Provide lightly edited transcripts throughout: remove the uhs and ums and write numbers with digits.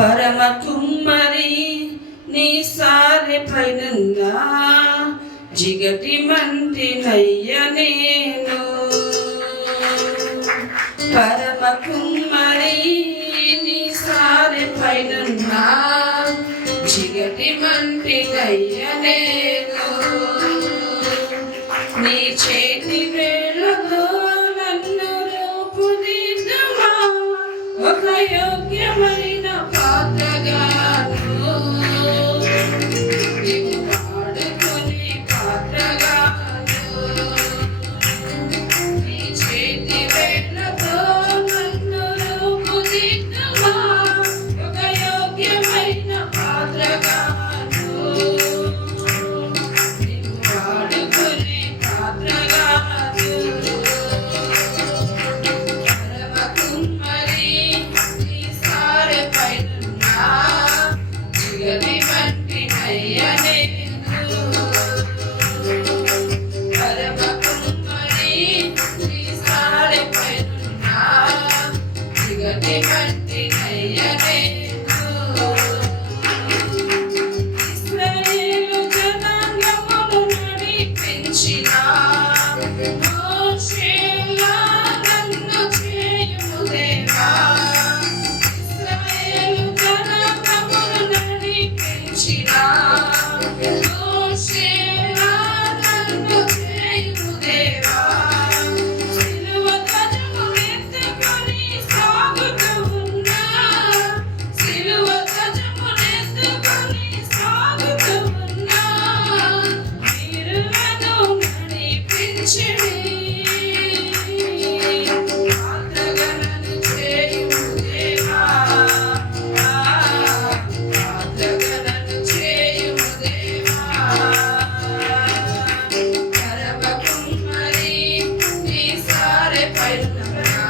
పరమ కుమ్మరి నీ సారె పైనున్నా జిగటి మంటినయ్య నేను. పరమ కుమ్మరి నీ సారె పైనున్నా జిగటి మంటినయ్య నేను. నీ చేతి వేళ్ళతో నన్ను రూపుదిద్దుమా ఒక యోగ్యమైన పాత్రగాను. నీవు వాడుకునే పాత్రగాను. నీ చేతి వేళ్ళతో నన్ను రూపుదిద్దుమా ఒక యోగ్యమైన పాత్రగాను. నీవు వాడుకునే పాత్రగాను. పరమ కుమ్మరి నీ సారె పైనున్నా జిగటి మంటినయ్య నేను. పరమ కుమ్మరి నీ సారె పైనున్నా జిగటి మంటినయ్య నేను. ఇశ్రాయేలు జనాంగమును నడిపించిన మోషేలా నన్ను చేయుము దేవా. ఇశ్రాయేలు జనాంగమును నడిపించిన మోషేలా నన్ను చేయుము దేవా. సిలువ ధ్వజము ఎత్తుకొని సాగుతూ ఉన్నా, సిలువ ధ్వజము ఎత్తుకొని సాగుతూ ఉన్నా, మీరు నన్ను నడిపించిడి. పాత్రగణను చేయుము దేవా. పాత్రగణను చేయుము దేవా. పరమ కుమ్మరి నీ సారె పైనున్నా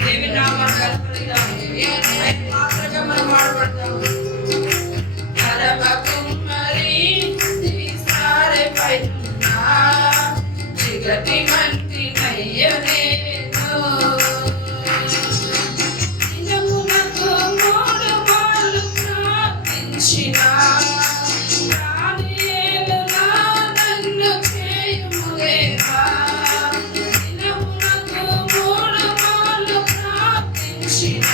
దేవి నామం కల్పనిద్దాం. పాత్రగా మనం వాడబడతాం. పరమ కుమ్మరి నీ సారె పైనున్నా జిగటి మంటినయ్య నేను. దినమునకు 3 మార్లు ప్రార్థించిన దానియేలులా నన్ను చేయుము దేవా. దినమునకు 3 మార్లు ప్రార్థించిన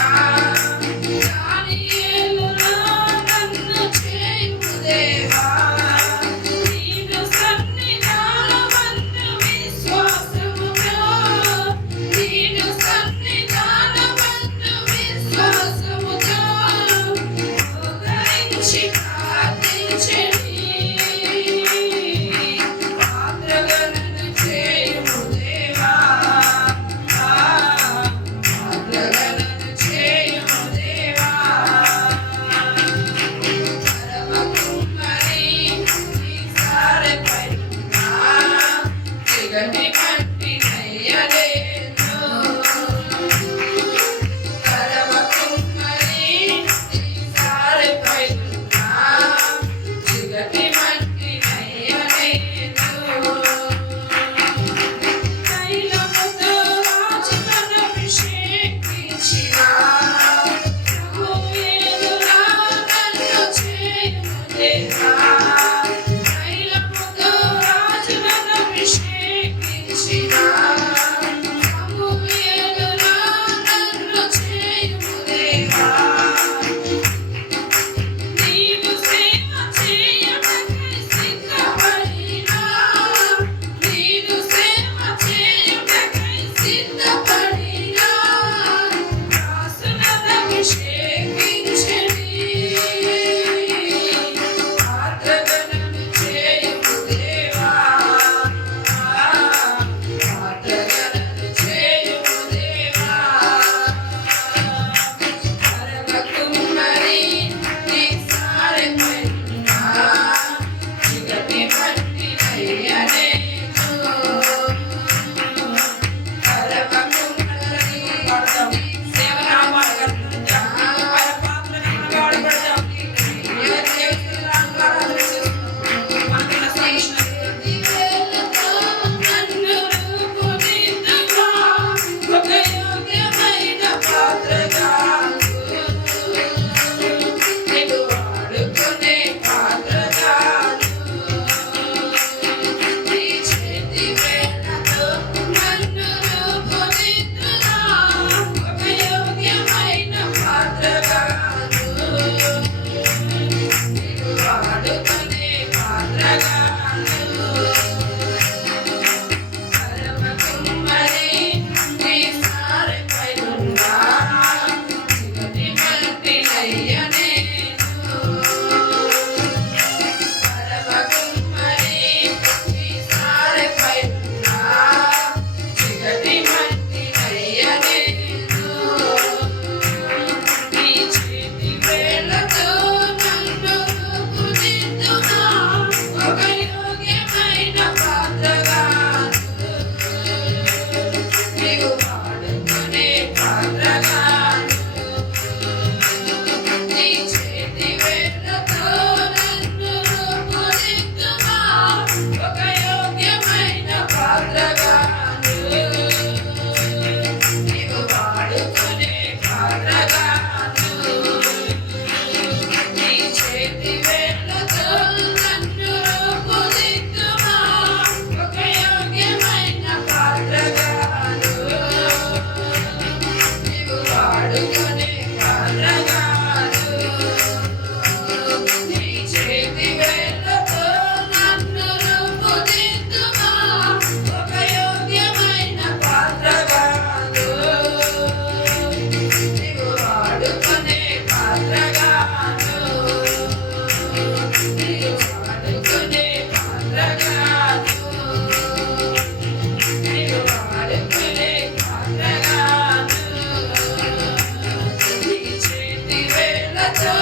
దీవెనలతో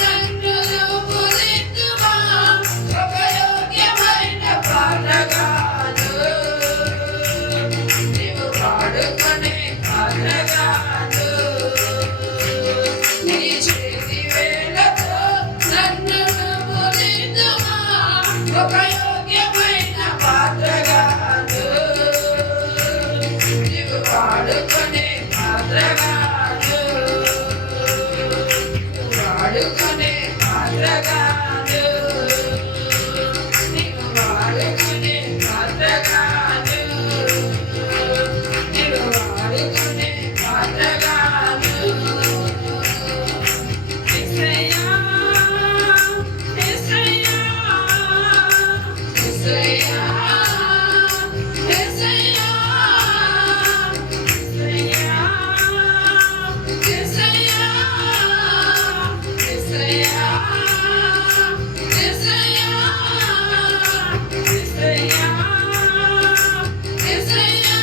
నన్ను రూపుదిద్దుమా, ఒక యోగ్యమైన పాత్రగాను, నీవు వాడుకునే పాత్రగాను. నీ చేతి వేళ్ళతో నన్ను రూపుదిద్దుమా, ఒక యోగ్యమైన పాత్రగాను, నీవు వాడుకునే పాత్రగాను, వాడుకునే పాత్రగాను, నీవు వాడుకునే పాత్రగాను, నీవు వాడుకునే పాత్రగాను. యేసయ్యా, యేసయ్యా, యేసయ్యా, యేసయ్యా, యేసయ్యా, యేసయ్యా, యేసయ్యా, యేసయ్యా, యేసయ్యా,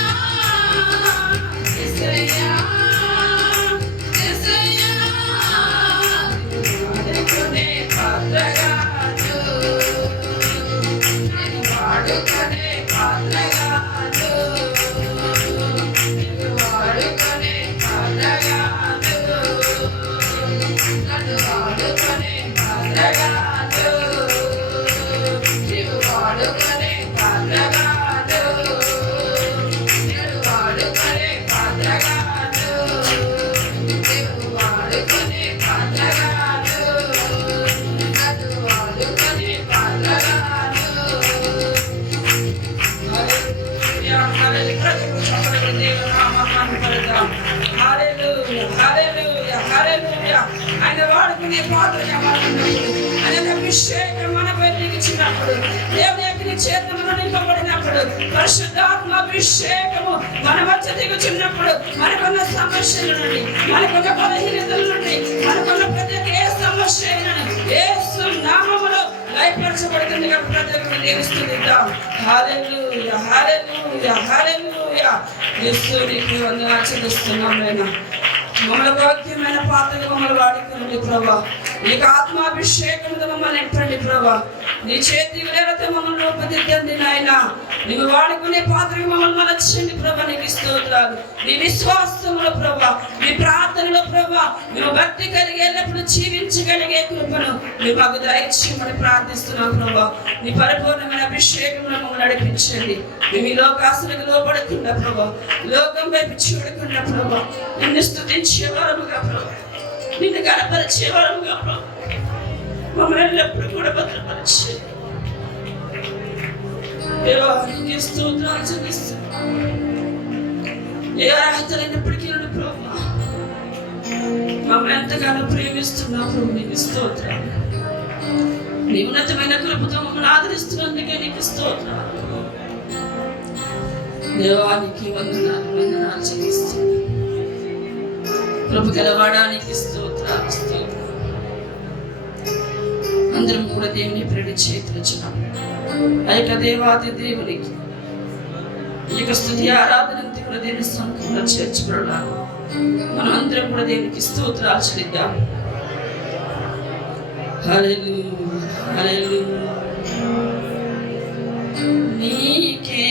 యేసయ్యా, యేసయ్యా, వాడుకునే పాత్రగాను, నేను వాడుకునే పాత్రగాను, నేను వాడుకునే పాత్రగాను, నన్ను వాడుకునే పాత్రగాను, నీవు వాడుకునే పాత్రగాను, నేను వాడుకునే పాత్రగాను, నీవు వాడుకునే పాత్రగాను, నన్ను వాడుకునే పాత్రగాను. హల్లెలూయా, హల్లెలూయా, ప్రతి దేవునామాన్ని పలుకుదాం. హల్లెలూయా, హల్లెలూయా, హల్లెలూయా. ఆయన వాడుకునే పాత్రగా మారినప్పుడు, ఆయన అభిషేకం మనపై దిగిచ్చినప్పుడు, దేవుని అగ్ని చేతులను నింపబడినప్పుడు, పరిశుద్ధాత్మ అభిషేకము మన మధ్య దిగుచున్నప్పుడు, మనకున్న సమస్యల నుండి, మనకున్న బలహీనతల నుండి, మనకున్న ప్రతి ఒక్క ఏ సమస్య అయినా యేసు నామములో లయపరచబడుతుంది. కాబట్టి ప్రతి ఒక్కరిని దీవిస్తుందిద్దాం. హల్లెలూయా, హల్లెలూయా, హల్లెలూయా. యేసు నీకు వందనాలు చెల్లిస్తున్నాం. నాయనా, మమ్మల్ని భాగ్యమైన పాత్రగా మమ్మల్ని వాడుకునండి ప్రభా. నీకు ఆత్మాభిషేకంతో మమ్మల్ని నింపండి ప్రభా. నీ చేతి వేలతో మమ్మల్ని రూపుదిద్దండి నాయన. నీవు వాడుకునే పాత్రగా మమ్మల్ని మలచండి ప్రభా. నీకు స్తోత్రాలు. నీ విశ్వాసంలో ప్రభా, నీ ప్రార్థనలో ప్రభా, మేము భక్తి కలిగి ఎల్లప్పుడు జీవించగలిగే కృపను నీ మాకు దయచేయమని ప్రార్థిస్తున్నాం ప్రభా. నీ పరిపూర్ణమైన అభిషేకంలో మమ్మల్ని నడిపించండి. మేము ఈ లోకాసులకు లోపడకుండా ప్రభా, లోకం వైపు చూడకుండా ప్రభా, నిన్ను స్తుతించే వరముగా ప్రభా, నిన్ను గణపరిచే వరముగా ప్రభా, మమ్మల్ని ఎల్లప్పుడు కూడా భద్రపరిచే దేవా. నీకు స్తోత్రాలు చెల్లిస్తున్నాం. ఏ అర్హతలైనప్పటికీ ప్రభా, మమ్మల్ని ఎంతగానో ప్రేమిస్తున్నావు ప్రభు. నీకు స్తోత్రాలు. నీ ఉన్నతమైన కృపతో మమ్మల్ని ఆదరిస్తున్నందుకే నీకు స్తోత్రాలు. దేవానికి వందనాలు, వందనాలు చెల్లిస్తున్నాను. కృప గలవాడానికి స్తోత్రాలు, స్తోత్రాలు. అందరం కూడా దేవుని ప్రేడి చేతులు ఆ యొక్క దేవాది దేవునికి ఈ యొక్క స్తుతి ఆరాధన కూడా దేవుని సముఖంలో చేర్చబడాలి. మనం అందరం కూడా దేవునికి స్తోత్రాలు చెల్లిద్దాం. హల్లెలూయా, హల్లెలూయా. నీకే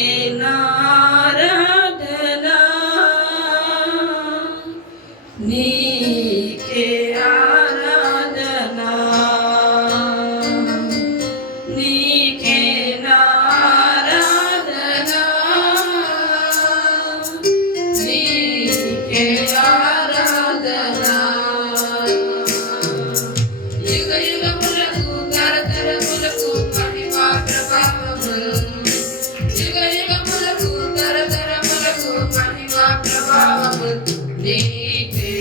ఆరాధన, నీకే ఆరాధన, నీకే ఆరాధన, నీకే ఆరాధన. యుగ యుగములకు తరతరములకు మహిమా ప్రభావములు, యుగ యుగములకు తరతరములకు మహిమా ప్రభావములు నీకే.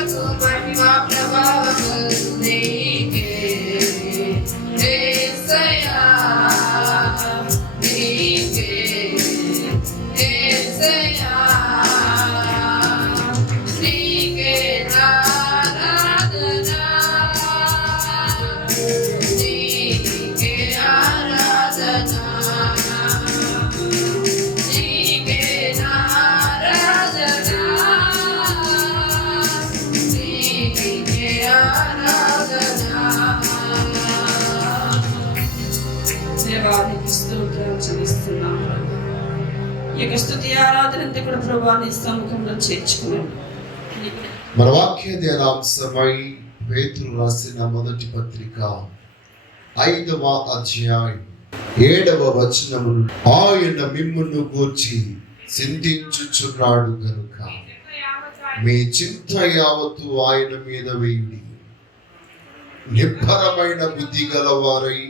స్తుతులకు మహిమ ప్రభావములు నీకే యేసయ్యా నీకే యేసయ్యా నీకే ఆరాధన నీకే ఆరాధన నీకే ఆరాధన నీకే ఆరాధన. దేవానికి స్తోత్రం చెల్లిస్తున్నాం ప్రభు. ఈ యొక్క స్తుతి ఆరాధన అంతా కూడా ప్రభు నీ సముఖంలో చేర్చుకున్నాం. మన వాక్య ధ్యానాంశమై పేతురు రాసిన మొదటి పత్రిక 5వ అధ్యాయం 7వ వచనము, ఆయన మిమ్మును గూర్చి చింతించుచున్నాడు గనుక మీ చింత యావత్తు ఆయన మీద వేయుడి. నిబ్బరమైన బుద్ధి గలవారై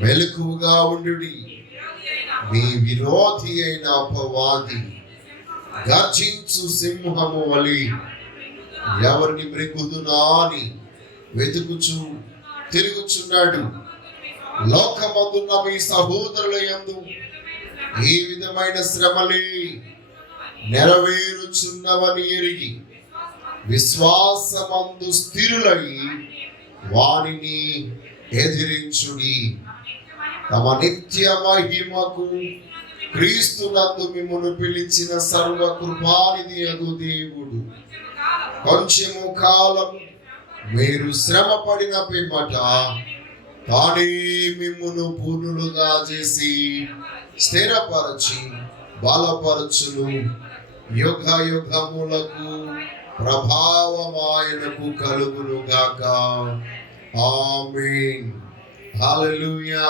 మెలకువగా ఉండుడి. మీ విరోధి అయిన అపవాది గర్జించు సింహము వలె ఎవరిని మృంగుదునా అని వెతుకుచు తిరుగుచున్నాడు. లోకమందున్న మీ సహోదరుల యందు ఈ విధమైన శ్రమలే నెరవేరుచున్నవని ఎరిగి విశ్వాసమందు స్థిరులై వారిని ఎదిరించుడి. తమ నిత్య మహిమకు క్రీస్తునందు మిమ్మును పిలిచిన సర్వ కృపానిధి అగు దేవుడు కొంచెము కాలం మీరు శ్రమ పడిన పిమ్మట తానే మిమ్మును పూర్ణులుగా చేసి స్థిరపరచి బలపరచును. యుగ యుగములకు ప్రభావమాయనకు కలుగును గాక. ఆమేన్. హల్లెలూయా.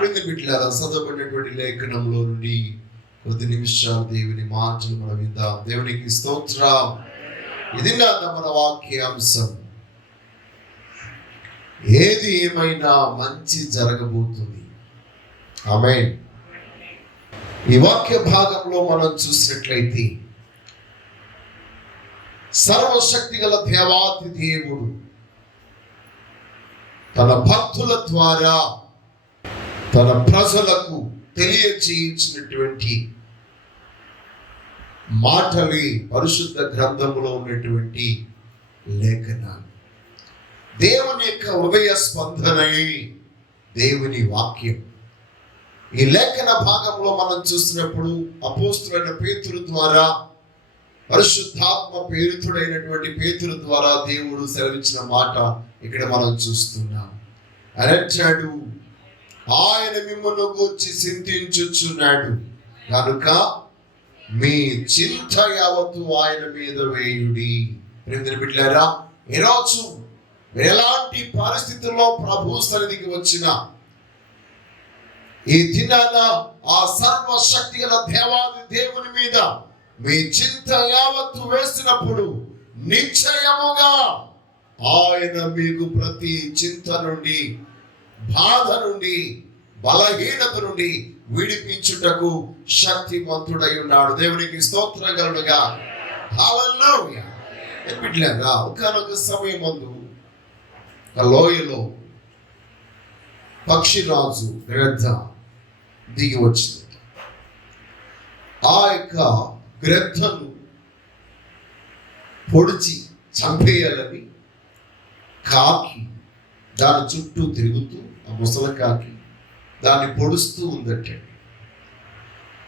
ప్రియమైన బిడ్డలారా, చదవబడినటువంటి లేఖనంలో నుండి కొద్ది నిమిషాలు దేవుని మాటలు మనం విందాం. దేవునికి స్తోత్రం. ఇది మన వాక్యాంశం. ఏది ఏమైనా మంచి జరగబోతుంది. ఆమేన్. ఈ వాక్య భాగంలో మనం చూసినట్లయితే సర్వశక్తి గల దేవాతి దేవుడు తన భక్తుల ద్వారా తన ప్రజలకు తెలియజేయించినటువంటి మాటలే పరిశుద్ధ గ్రంథములో ఉన్నటువంటి లేఖనాలు. దేవుని యొక్క హృదయ స్పందనయే దేవుని వాక్యం. ఈ లేఖన భాగంలో మనం చూసినప్పుడు అపోస్తులైన పేతురు ద్వారా, పరిశుద్ధాత్మ ప్రేరితుడైనటువంటి పేతురు ద్వారా దేవుడు సెలవిచ్చిన మాట ఇక్కడ మనం చూస్తున్నాం. అనంటాడు, ఆయన మిమ్మల్ని గూర్చి చింతించుచున్నాడు కనుక మీ చింత యావత్తు ఆయన మీద వేయుడి. బిడ్డలారా, ఈరోజు ఎలాంటి పరిస్థితుల్లో ప్రభు సన్నిధికి వచ్చినా ఈ దినాన ఆ సర్వశక్తి గల దేవాది దేవుని మీద మీ చింత యావత్తు వేసినప్పుడు నిశ్చయముగా ఆయన మీకు ప్రతి చింత నుండి, బాధ నుండి, బలహీనత నుండి విడిపించుటకు శక్తిమంతుడై ఉన్నాడు. దేవునికి స్తోత్రం కలుగుగా. హల్లెలూయా. బిడ్డలారా, ఒకానొక సమయమందు లోయలో పక్షిరాజు గ్రద్ద దిగి వచ్చింది. ఆ యొక్క గ్రద్దను పొడిచి చంపేయాలని కాకి దాని చుట్టూ తిరుగుతూ, ఆ ముసలి కాకి దాన్ని పొడుస్తూ ఉందట.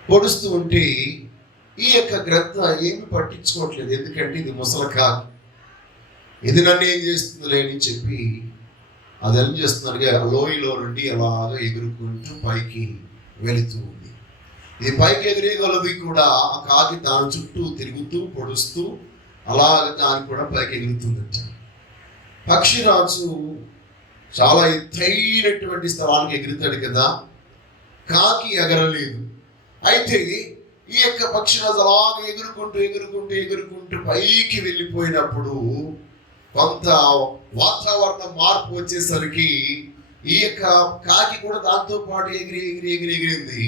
పొడుస్తూ ఉంటే ఈ యొక్క గ్రద్ద ఏమి పట్టించుకోవట్లేదు. ఎందుకంటే ఇది ముసలి కాకి, ఇది నన్ను ఏం చేస్తుందిలే అని చెప్పి అది ఏం చేస్తున్నట్టుగా లోయలో నుండి అలాగా ఎగురుకుంటూ పైకి వెళుతూ ఉంది. ఇది పైకి ఎగిరేగలవి కూడా ఆ కాకి దాని చుట్టూ తిరుగుతూ పొడుస్తూ అలాగ దాని కూడా పైకి ఎగురుతుందట. పక్షిరాజు చాలా ఎత్తైనటువంటి స్థలానికి ఎగురుతాడు కదా, కాకి ఎగరలేదు. అయితే ఈ యొక్క పక్షిరాజు అలాగ ఎగురుకుంటూ ఎగురుకుంటూ ఎగురుకుంటూ పైకి వెళ్ళిపోయినప్పుడు కొంత వాతావరణ మార్పు వచ్చేసరికి ఈ యొక్క కాకి కూడా దాంతో పాటు ఎగిరి ఎగిరి ఎగిరి ఎగిరింది.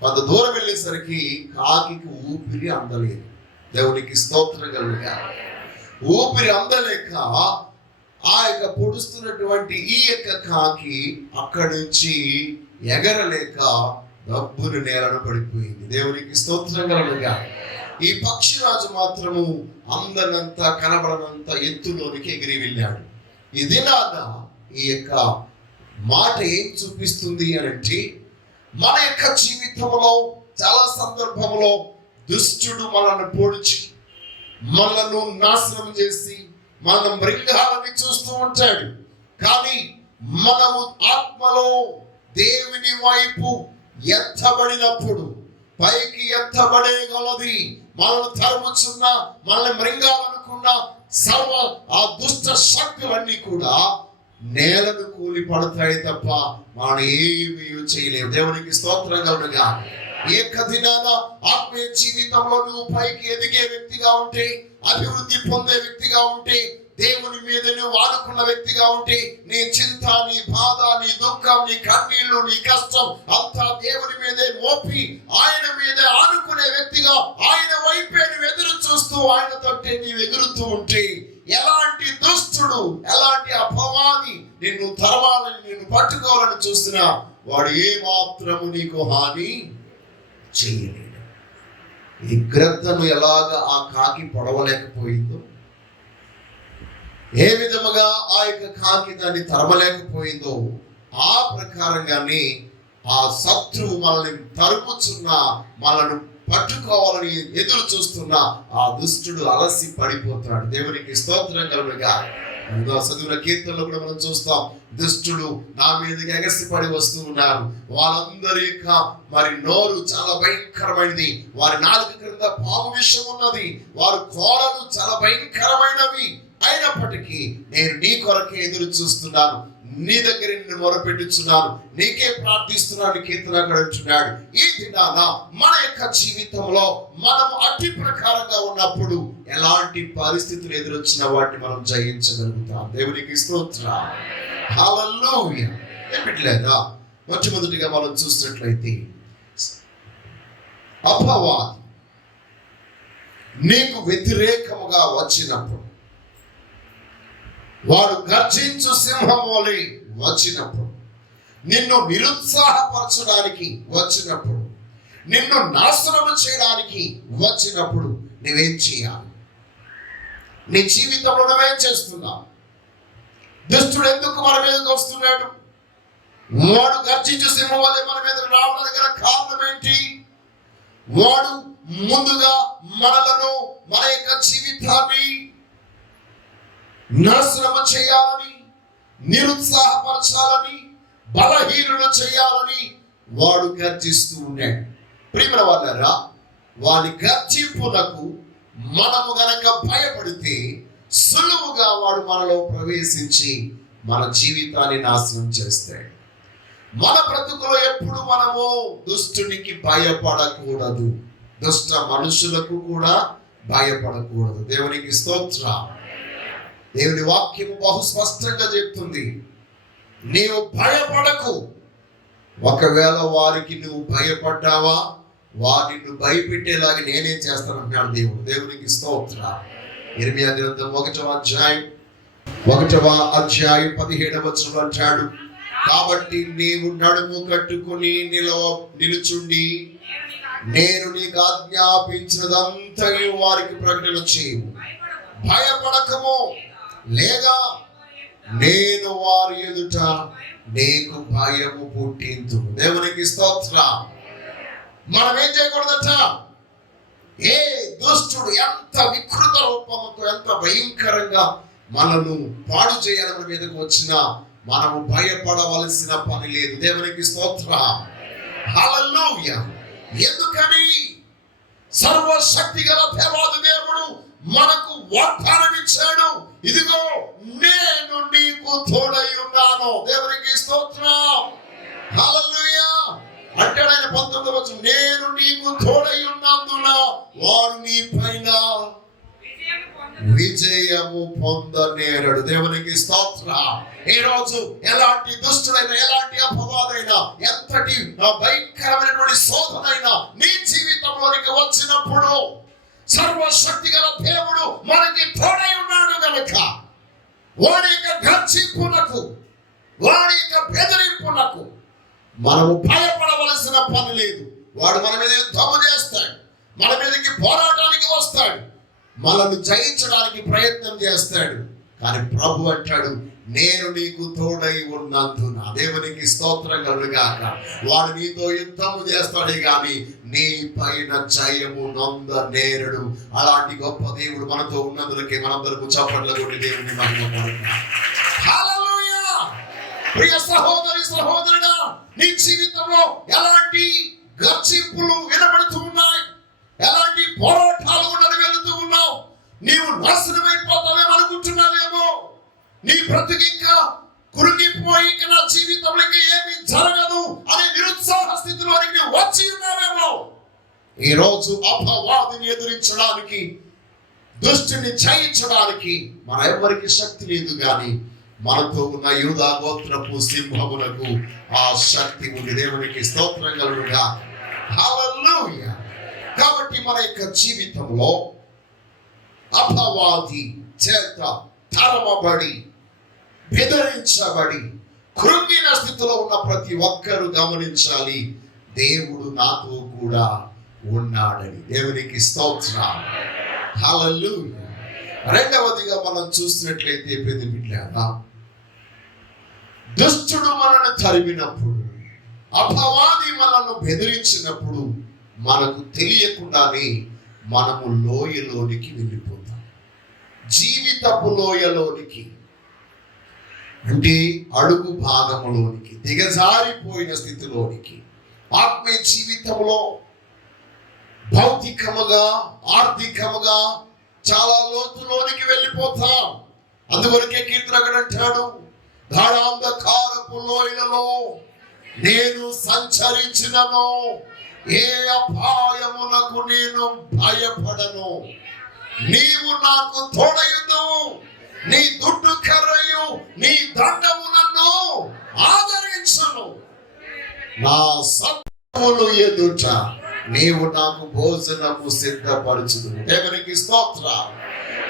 కొంత దూరం వెళ్ళేసరికి కాకి ఊపిరి అందలేదు. దేవునికి స్తోత్రం కలుగుగా. ఊపిరి అందలేక ఆ యొక్క పొడుస్తున్నటువంటి ఈ యొక్క కాకి అక్కడి నుంచి ఎగరలేక డబ్బును నేలను పడిపోయింది. దేవునికి స్తోత్రం కలుగుగా. ఈ పక్షిరాజు మాత్రము అందనంత కనబడనంత ఎత్తులోనికి ఎగిరి వెళ్ళాడు. ఈ దినాన ఈ యొక్క మాట ఏం చూపిస్తుంది అని అంటే, మన యొక్క జీవితంలో చాలా సందర్భంలో దుష్టుడు మనల్ని పొడిచి మనను నాశనం చేసి మన మృంగాలని చూస్తూ ఉంటాడు. కానీ మనము ఆత్మలో దేవుని వైపు ఎత్తబడినప్పుడు, పైకి ఎత్తబడే గలది మనల్ని తరుముచున్న, మనల్ని మృంగాలనుకున్న సర్వ ఆ దుష్ట శక్తులన్నీ కూడా నేలను కూలి పడతాయి తప్ప మనం ఏమీ చేయలేము. దేవునికి స్తోత్రం కలుగుగా. ఏక దినాన ఆత్మీయ జీవితంలో నువ్వు పైకి ఎదిగే వ్యక్తిగా ఉంటే, అభివృద్ధి పొందే వ్యక్తిగా ఉంటే, దేవుని మీద నువ్వు ఆనుకున్న వ్యక్తిగా ఉంటే, నీ చింత, నీ బాధ, నీ దుఃఖం, నీ కన్నీళ్లు, నీ కష్టం అంతా దేవుని మీదే మోపి ఆయన మీదే ఆనుకునే వ్యక్తిగా ఆయన వైపే నువ్వు ఎదురు చూస్తూ ఆయన తోటే నీవు ఎగురుతూ ఉంటే, ఎలాంటి దుష్టుడు, ఎలాంటి అపవాది నిన్ను తరమాలని, నిన్ను పట్టుకోవాలని చూస్తున్నా వాడు ఏ మాత్రము నీకు హాని చేయలేడు. ఈ గ్రద్దను ఎలాగ ఆ కాకి పొడవలేకపోయిందో, ఏ విధముగా ఆ యొక్క కాకి దాన్ని తరమలేకపోయిందో, ఆ ప్రకారంగానే ఆ శత్రువు మనల్ని తరుముచున్న, మనల్ని పట్టుకోవాలని ఎదురు చూస్తున్న ఆ దుష్టుడు అలసి పడిపోతాడు. దేవునికి స్తోత్రం కలుగుగా. చదివిన కీర్తనలో కూడా మనం చూస్తాం, దుష్టుడు నా మీదకి ఎగసిపడి వస్తూ ఉన్నారు. వాళ్ళందరి యొక్క మరి నోరు చాలా భయంకరమైనది, వారి నాలుక క్రింద పాము విషం ఉన్నది, వారి కోరలు చాలా భయంకరమైనవి. అయినప్పటికీ నేను నీ కొరకే ఎదురు చూస్తున్నాను, నీ దగ్గర నిన్ను మొరపెట్టుచున్నాను, నీకే ప్రార్థిస్తున్నాను కీర్తనకారుడు అంటున్నాడు. ఈ దినాన మన యొక్క జీవితంలో మనం అట్టి ప్రకారంగా ఉన్నప్పుడు ఎలాంటి పరిస్థితులు ఎదురొచ్చిన వాటిని మనం జయించగలుగుతాం. దేవునికి స్తోత్రం. హల్లెలూయా. ఏమిట్లేదా, మొట్టమొదటిగా మనం చూసినట్లయితే అపవాది నీకు వ్యతిరేకముగా వచ్చినప్పుడు, వాడు గర్జించు సింహం వలె వచ్చినప్పుడు, నిన్ను నిరుత్సాహపరచడానికి వచ్చినప్పుడు, నిన్ను నాశనం చేయడానికి వచ్చినప్పుడు నువ్వేం చేయాలి? నీ జీవితంలో నువ్వేం చేస్తున్నావు? దుష్టుడు ఎందుకు మన మీదకి వస్తున్నాడు? వాడు గర్జించు సింహం వలె మన మీదకి రావడానికి గల కారణం ఏంటి? వాడు ముందుగా మనలను, మన యొక్క జీవితాన్ని నాశనము చేయాలని, నిరుత్సాహపరచాలని, బలహీనులు చేయాలని వాడు గర్జిస్తూ ఉన్నాడు. ప్రియమైన వాళ్ళారా, వాడి గర్జింపునకు మనము గనక భయపడితే సులువుగా వాడు మనలో ప్రవేశించి మన జీవితాన్ని నాశనం చేస్తాడు. మన బ్రతుకులో ఎప్పుడు మనము దుష్టునికి భయపడకూడదు, దుష్ట మనుషులకు కూడా భయపడకూడదు. దేవునికి స్తోత్రం. దేవుని వాక్యము బహు స్పష్టంగా చెప్తుంది, నీవు భయపడకు. ఒకవేళ వారికి నువ్వు భయపడ్డావా, వారిని భయపెట్టేలాగా నేనేం చేస్తానంటున్నాడు దేవుడు. దేవునికి స్తోత్రం. ఇర్మియా గ్రంథం 1వ అధ్యాయం 17వ వచనం అంటాడు, కాబట్టి నీవు నడుము కట్టుకుని నిలుచుండి నేను నీకు ఆజ్ఞాపించినదంతయు వారికి ప్రకటన చేయు, భయపడకము, లేదా నేను వారి ఎదుట నీకు భయము పుట్టింతు. దేవునికి స్తోత్రం. మనం ఏం చేయకూడదట? ఏ దుష్టుడు ఎంత వికృత రూపంతో, ఎంత భయంకరంగా మనను పాడు చేయాలని మీదకు వచ్చినా మనము భయపడవలసిన పని లేదు. దేవునికి స్తోత్రం. హల్లెలూయా. ఎందుకని? సర్వశక్తి గల దేవాది దేవుడు మనకు వాగ్దానం ఇచ్చాడు, ఇదిగో నేను నీకు తోడై ఉన్నాను. దేవునికి స్తోత్రం. హల్లెలూయా. అంటాడు ఆయన 19వ వచనం, నేను నీకు తోడై ఉన్నందున వారు నీ పైన విజయము పొందనేరడు. దేవునికి స్తోత్రం. ఈ రోజు ఎలాంటి దుష్టుడైనా, ఎలాంటి అపవాదైనా, ఎంతటి భయంకరమైనటువంటి శోధనైనా నీ జీవితంలోనికి వచ్చినప్పుడు సర్వశక్తి గల దేవుడు మనకి తోడై ఉన్నాడు. గనుక వాడి యొక్క గర్జింపునకు, వాడి యొక్క బెదిరింపునకు మనము భయపడవలసిన పని లేదు. వాడు మన మీద యుద్ధము చేస్తాడు, మన మీదకి పోరాటానికి వస్తాడు, మనల్ని జయించడానికి ప్రయత్నం చేస్తాడు. కానీ ప్రభు అంటాడు, నేను నీకు తోడై ఉన్నందున. దేవునికి స్తోత్రం కలుగుగాక. వాడు నీతో యుద్ధము చేస్తాడే గాని నీ పైన జయము నొంద నేరుడు. అలాంటి గొప్ప దేవుడు మనతో ఉన్నందులకే మనందరూ చప్పట్ల కొట్టి దేవుని మహిమపడుతున్నాం. హల్లెలూయా. ప్రియ సహోదరి సహోదరుడా, నీ జీవితంలో ఎలాంటి గర్జింపులు వినబడుతూ ఉన్నాయి, ఎలాంటి పోరాటాలు వెళుతూ ఉన్నావు, నీవు నాశనమైపోతావేమో అనుకుంటున్నావేమో, నీ బ్రతుకు ఇంకా కురుగిపోయి నా జీవితంలో ఏమి జరగదు అనే నిరుత్సాహ స్థితిలోనికి వచ్చి ఉన్నావేమో. ఈ రోజు అపవాదిని ఎదిరించడానికి, దుష్టుని జయించడానికి మన ఎవరికి శక్తి లేదు, కానీ మనతో ఉన్న యూదా గోత్రపు సింహములకు ఆ శక్తి ఉంది. దేవునికి స్తోత్రం కలుగుగా. హల్లెలూయా. కాబట్టి మన యొక్క జీవితంలో అపవాది చేత తరమబడి, బెదిరించబడి, కృంగిన స్థితిలో ఉన్న ప్రతి ఒక్కరూ గమనించాలి, దేవుడు నాతో కూడా ఉన్నాడని. దేవునికి స్తోత్రం. హల్లెలూయా. రెండవదిగా మనం చూసినట్లయితే పెద్ద బిడ్డలారా, దుష్టుడు మనల్ని తరిమినప్పుడు, అపవాది మనల్ని బెదిరించినప్పుడు మనకు తెలియకుండానే మనము లోయలోనికి వెళ్ళిపోతాం. జీవితపు లోయలోనికి, అంటే అడుగు భాగంలోనికి, దిగజారిపోయిన స్థితిలోనికి, ఆత్మీయ జీవితంలో భౌతికముగా, ఆర్థికముగా చాలా లోతులోనికి వెళ్ళిపోతాం. అందువరకే కీర్తనకుడు అంటాడు, గాఢాంధకారపు లోయలలో నేను సంచరించినను, ఏ అపాయమునకు నేను భయపడను. నీవు నాకు తోడయుదువు, నీ దుడ్డు కర్రయు నీ దండము నన్ను ఆదరించును. నా శత్రువుల ఎదుట నీవు నాకు భోజనము సిద్ధపరచుదువు. దేవునికి స్తోత్రం.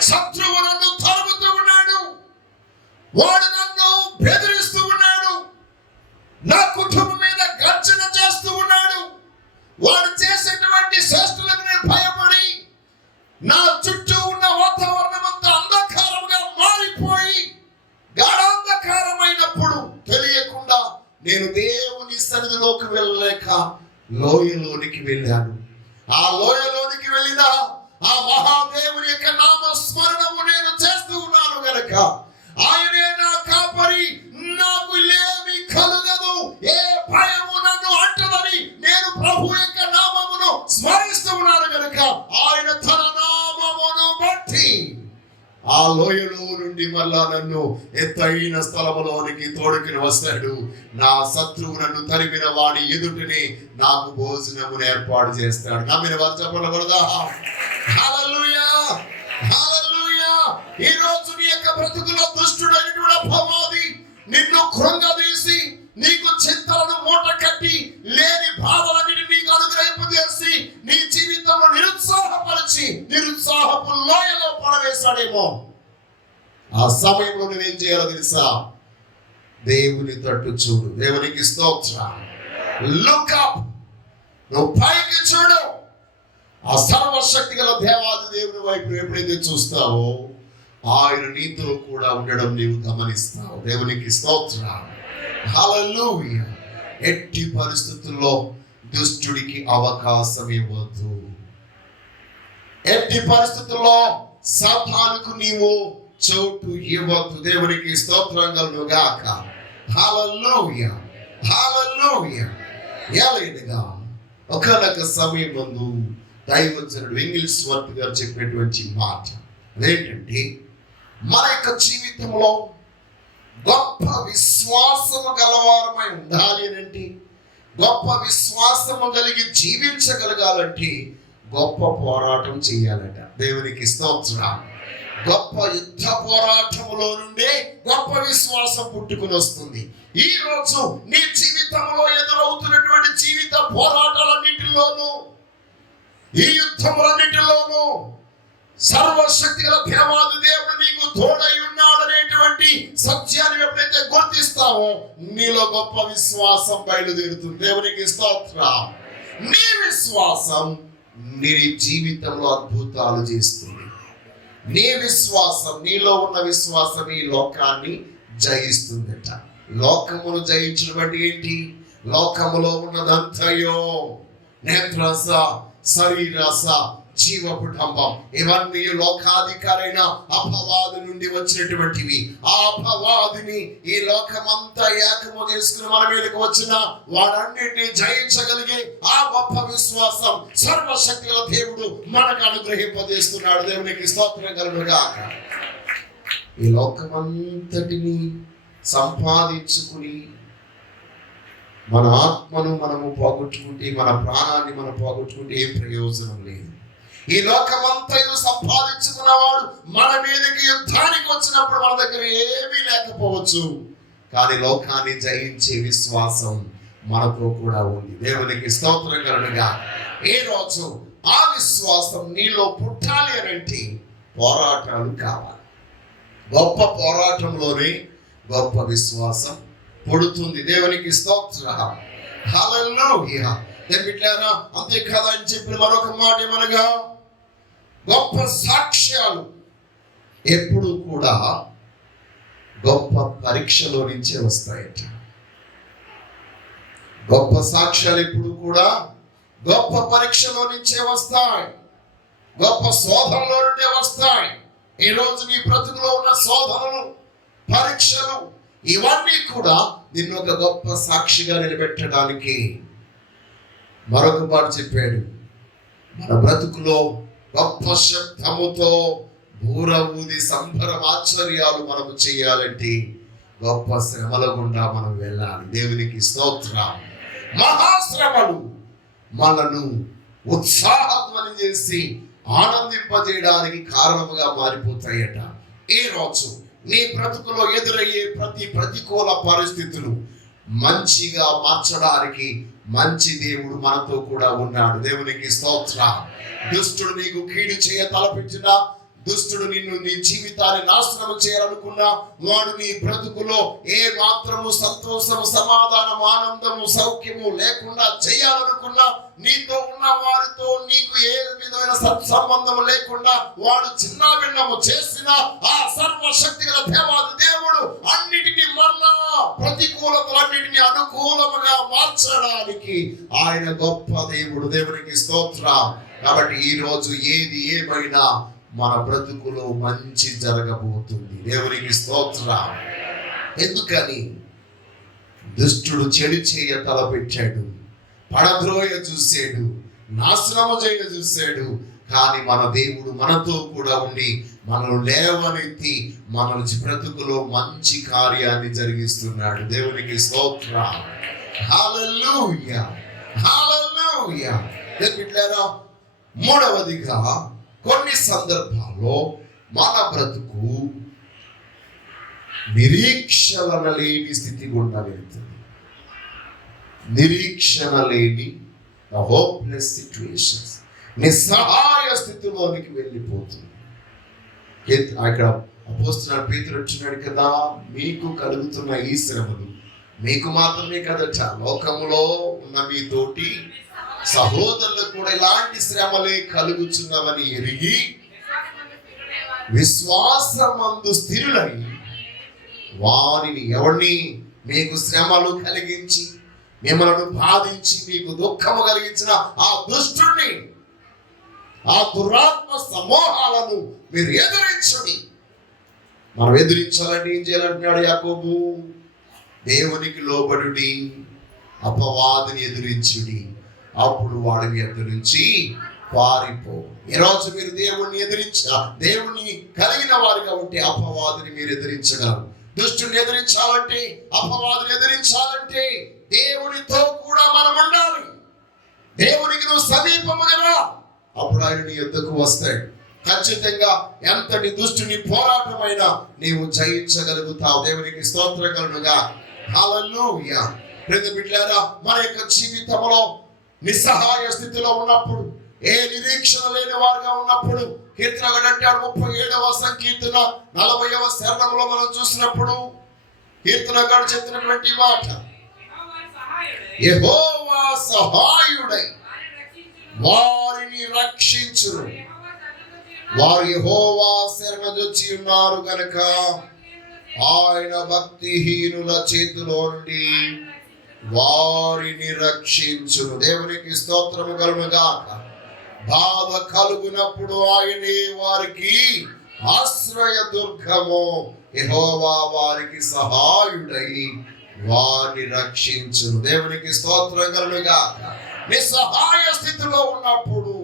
శత్రువు నన్ను తరుముతూ ఉన్నాడు, వాడు నన్ను బెదిరిస్తూ ఉన్నాడు, నా కుటుంబం మీద గర్జన చేస్తూ ఉన్నాడు. వాడు చేసేటువంటి శ్రేష్ఠులకు నేను భయపడి, నా చుట్టూ ఉన్న వాతావరణం అంతా అంధకారంగా మారిపోయి, గాఢాంధకారమైనప్పుడు తెలియకుండా నేను దేవుని సన్నిధిలోకి వెళ్ళలేక లోయలోనికి వెళ్ళాను. ఆ లోయలోనికి వెళ్ళిన ఆ మహాదేవుని యొక్క నామ స్మరణము నేను చేస్తూ ఉన్నాను గనక ఆయనే నా కాపరి, నాకు ఏమీ కలుగదు, ఏ భయము నన్ను అంటదని నేను ప్రభు యొక్క నామమును స్మరిస్తూ ఉన్నాను గనక ఆయన తన నామమును బట్టి ఆ లోయలో నుండి మళ్ళా నన్ను ఎత్తైన స్థలములోనికి తోడుకుని వస్తాడు. నా శత్రువు నన్ను తరిమిన వాడి ఎదుటిని నాకు భోజనమును ఏర్పాటు చేస్తాడు. నమ్మిన వారు చెప్పకూడదా? హల్లెలూయా, హల్లెలూయా. ఈ రోజు నీ యొక్క బ్రతుకులో దుష్టుడైనటువంటి అపవాది నిన్ను కృంగదీసి, నీకు చింతలను మూట కట్టి, లేని బాధలన్నిటిని నీకు అనుగ్రహింపజేసి, నీ జీవితంలో నిరుత్సాహపరిచి నిరుత్సాహపు లోయలో పడవేశాడేమో. ఆ సమయంలో నువ్వేం చేయాలో తెలుసా? దేవుని తట్టు చూడు. దేవునికి స్తోత్రం. Look up. నువ్వు పైకి చూడు. ఆ సర్వశక్తి గల దేవాది దేవుని వైపు ఎప్పుడైతే చూస్తావో ఆయన నీతో కూడా ఉండడం నీవు గమనిస్తావు. దేవునికి స్తోత్రం. హల్లెలూయా. ఎట్టి పరిస్థితుల్లో దుష్టుడికి అవకాశం ఇవ్వద్దు. ఎట్టి పరిస్థితుల్లో సాతానుకు నీవు చోటు ఇవ్వద్దు. దేవునికి స్తోత్రం కలుగును గాక. హల్లెలూయా, హల్లెలూయా. ఎలాగనగా ఒకనొక సమయం ముందు దైవజనుడు వెంగిల్స్వర్త్ గారు చెప్పినటువంటి మాట అదేంటంటే, మన యొక్క జీవితంలో గొప్ప విశ్వాసము గలవారమై ఉండాలి అంటే, గొప్ప విశ్వాసము కలిగి జీవించగలగాలంటే గొప్ప పోరాటం చేయాలట. దేవునికి స్తోత్రం. గొప్ప యుద్ధ పోరాటములో నుండే గొప్ప విశ్వాసం పుట్టుకుని వస్తుంది. ఈ రోజు నీ జీవితంలో ఎదురవుతున్నటువంటి జీవిత పోరాటాలన్నిటిలోనూ, ఈ యుద్ధములన్నిటిలోనూ సర్వశక్తి గల దేవాది దేవుడు నీకు తోడై ఉన్నాడనేటువంటి సత్యాన్ని ఎప్పుడైతే గుర్తిస్తావో నీలో గొప్ప విశ్వాసం బయలుదేరుతుంది. దేవునికి స్తోత్రం. నీ విశ్వాసం నీ జీవితంలో అద్భుతాలు చేస్తుంది. నీ విశ్వాసం, నీలో ఉన్న విశ్వాసం ఈ లోకాన్ని జయిస్తుందట. లోకమును జయించడం అంటే ఏంటి? లోకములో ఉన్నదంతయో నేత్రస, శరీరస, జీవపుటంబం, ఇవన్నీ లోకాధికారైన అపవాది నుండి వచ్చినటువంటివి. ఆ అపవాదిని ఈ లోకమంతా ఏకము చేసుకుని మన మీదకి వచ్చిన వాడన్నిటిని జయించగలిగే ఆ గొప్ప విశ్వాసం సర్వశక్తి గల దేవుడు మనకు అనుగ్రహింపజేస్తున్నాడు. దేవునికి స్తోత్రం కలుగునుగాక. ఈ లోకమంతటిని సంపాదించుకుని మన ఆత్మను మనము పోగొట్టుకుంటే, మన ప్రాణాన్ని మనం పోగొట్టుకుంటే ఏం ప్రయోజనం లేదు. ఈ లోకమంతయు సంపాదించుకున్నవాడు మన మీదకి యుద్ధానికి వచ్చినప్పుడు మన దగ్గర ఏమీ లేకపోవచ్చు, కానీ లోకాన్ని జయించే విశ్వాసం మనతో కూడా ఉంది. దేవునికి స్తోత్రం కలుగునుగా. ఏ రోజు ఆ విశ్వాసం నీలో పుట్టాలి అనంటే పోరాటాలు కావాలి. గొప్ప పోరాటంలోనే గొప్ప విశ్వాసం పుడుతుంది. దేవునికి స్తోత్రం. హల్లెలూయా. బిడ్డలారా, అంతే కదా అని చెప్పిన మరొక మాట ఏమనగా, గొప్ప సాక్ష్యాలు ఎప్పుడు కూడా గొప్ప పరీక్షలో నుంచే వస్తాయట. గొప్ప సాక్ష్యాలు ఎప్పుడు కూడా గొప్ప పరీక్షలో నుంచే వస్తాయి, గొప్ప శోధనలో నుండే వస్తాయి. ఈ రోజు నీ బ్రతుకులో ఉన్న శోధనలు, పరీక్షలు, ఇవన్నీ కూడా నిన్ను ఒక గొప్ప సాక్షిగా నిలబెట్టడానికి మరొక మాట చెప్పాడు. మన బ్రతుకులో గొప్ప శబ్దముతో బూర ఊది సంబరం ఆశ్చర్యాలు మనము చేయాలంటే గొప్ప శ్రమల గుండా మనం వెళ్ళాలి. దేవునికి స్తోత్రం. మహాశ్రమలు మనను ఉత్సాహధ్వని చేసి ఆనందింపజేయడానికి కారణముగా మారిపోతాయట. ఈ రోజు నీ బ్రతుకులో ఎదురయ్యే ప్రతి ప్రతికూల పరిస్థితులు మంచిగా మార్చడానికి మంచి దేవుడు మనతో కూడా ఉన్నాడు. దేవునికి స్తోత్రం. దుష్టుడు నీకు కీడు చేయ తలపెట్టినా, దుష్టుడు నిన్ను, నీ జీవితాన్ని నాశనం చేయాలనుకున్నా, వాడు నీ బ్రతుకులో ఏ మాత్రము సంతోషము, సమాధానం, ఆనందము, సౌఖ్యము లేకుండా చేయాలనుకున్నా, నీతో ఉన్న వారితో నీకు ఏ విధమైన సత్సంబంధము లేకుండా వాడు చిన్నాభిన్నము చేసిన ఆ సర్వశక్తి గల దేవాది దేవుడు అన్నిటినీ మరలా ప్రతికూలతలన్నిటినీ అనుకూలముగా మార్చడానికి ఆయన గొప్ప దేవుడు. దేవునికి స్తోత్రం. కాబట్టి ఈ రోజు ఏది ఏమైనా మన బ్రతుకులో మంచి జరగబోతుంది. దేవునికి స్తోత్రం. ఎందుకని? దుష్టుడు చెడు చేయ తలపెట్టాడు, పడద్రోయ చూశాడు, నాశనము చేయ చూశాడు. కానీ మన దేవుడు మనతో కూడా ఉండి మనల్ని లేవనెత్తి మన బ్రతుకులో మంచి కార్యాన్ని జరిగిస్తున్నాడు. దేవునికి స్తోత్రం. హల్లెలూయా, హల్లెలూయా. బిడ్డలారా, మూడవదిగా కొన్ని సందర్భాల్లో మన బ్రతుకు నిరీక్షణ లేని స్థితి గుండా వెళ్తుంది. నిరీక్షణ లేని హోప్లెస్ సిచ్యువేషన్స్, నిస్సహాయ స్థితిలోనికి వెళ్ళిపోతుంది. అక్కడ అపోస్తలుడైన పేతురు వచ్చినాడు కదా, మీకు కలుగుతున్న ఈ శ్రమలు మీకు మాత్రమే కదట, లోకములో ఉన్న మీ తోటి సహోదరులకు కూడా ఇలాంటి శ్రమలే కలుగుచున్నవని ఎరిగి విశ్వాసమందు స్థిరులై వారిని, ఎవరిని? మీకు శ్రమలు కలిగించి మిమ్మల్ని బాధించి మీకు దుఃఖము కలిగించిన ఆ దుష్టుణ్ణి, ఆ దురాత్మ సమూహాలను మీరు ఎదిరించండి. మనం ఎదిరించాలంటే ఏం చేయాలంటున్నాడు యాకోబు? దేవునికి లోబడుడి, అపవాదిని ఎదిరించుడి, అప్పుడు వాడి మీద నుంచి పారిపో. ఈరోజు మీరు దేవుణ్ణి దేవుణ్ణి కలిగిన వారిగా ఉంటే అపవాదిని మీరు ఎదిరించగలరు. దుష్టుని ఎదిరించాలంటే, అపవాదిని ఎదిరించాలంటే దేవునితో కూడా మనం ఉండాలి. దేవునికి నువ్వు సమీపముగా రా, అప్పుడు ఆయన నీ యొద్దకు వస్తాడు. ఖచ్చితంగా ఎంతటి దుష్టుని పోరాటమైనా నీవు జయించగలుగుతావు. దేవునికి స్తోత్రం కలుగునుగా. హల్లెలూయా. ప్రియ బిడ్డలారా, మన యొక్క జీవితంలో నిస్సహాయ స్థితిలో ఉన్నప్పుడు, ఏ నిరీక్షణ లేని వారుగా ఉన్నప్పుడు కీర్తనగాడు అంటాడు 37వ సంకీర్తన 40వ శరణంలో మనం చూసినప్పుడు కీర్తనగాడు చెప్పినటువంటి మాట, యెహోవా సహాయుడై వారిని రక్షించును. వారు యెహోవా శరణుజొచ్చి ఉన్నారు గనుక ఆయన భక్తిహీనుల చేతిలో నుండి వారిని రక్షించును. దేవునికి స్తోత్రము కలుగుగాక. బాధ కలుగునప్పుడు ఆయనే వారికి ఆశ్రయ దుర్గము. యెహోవా వారికి సహాయుడై వారిని రక్షించును. దేవునికి స్తోత్రం కలుగుగాక. నిస్సహాయ స్థితిలో ఉన్నప్పుడు,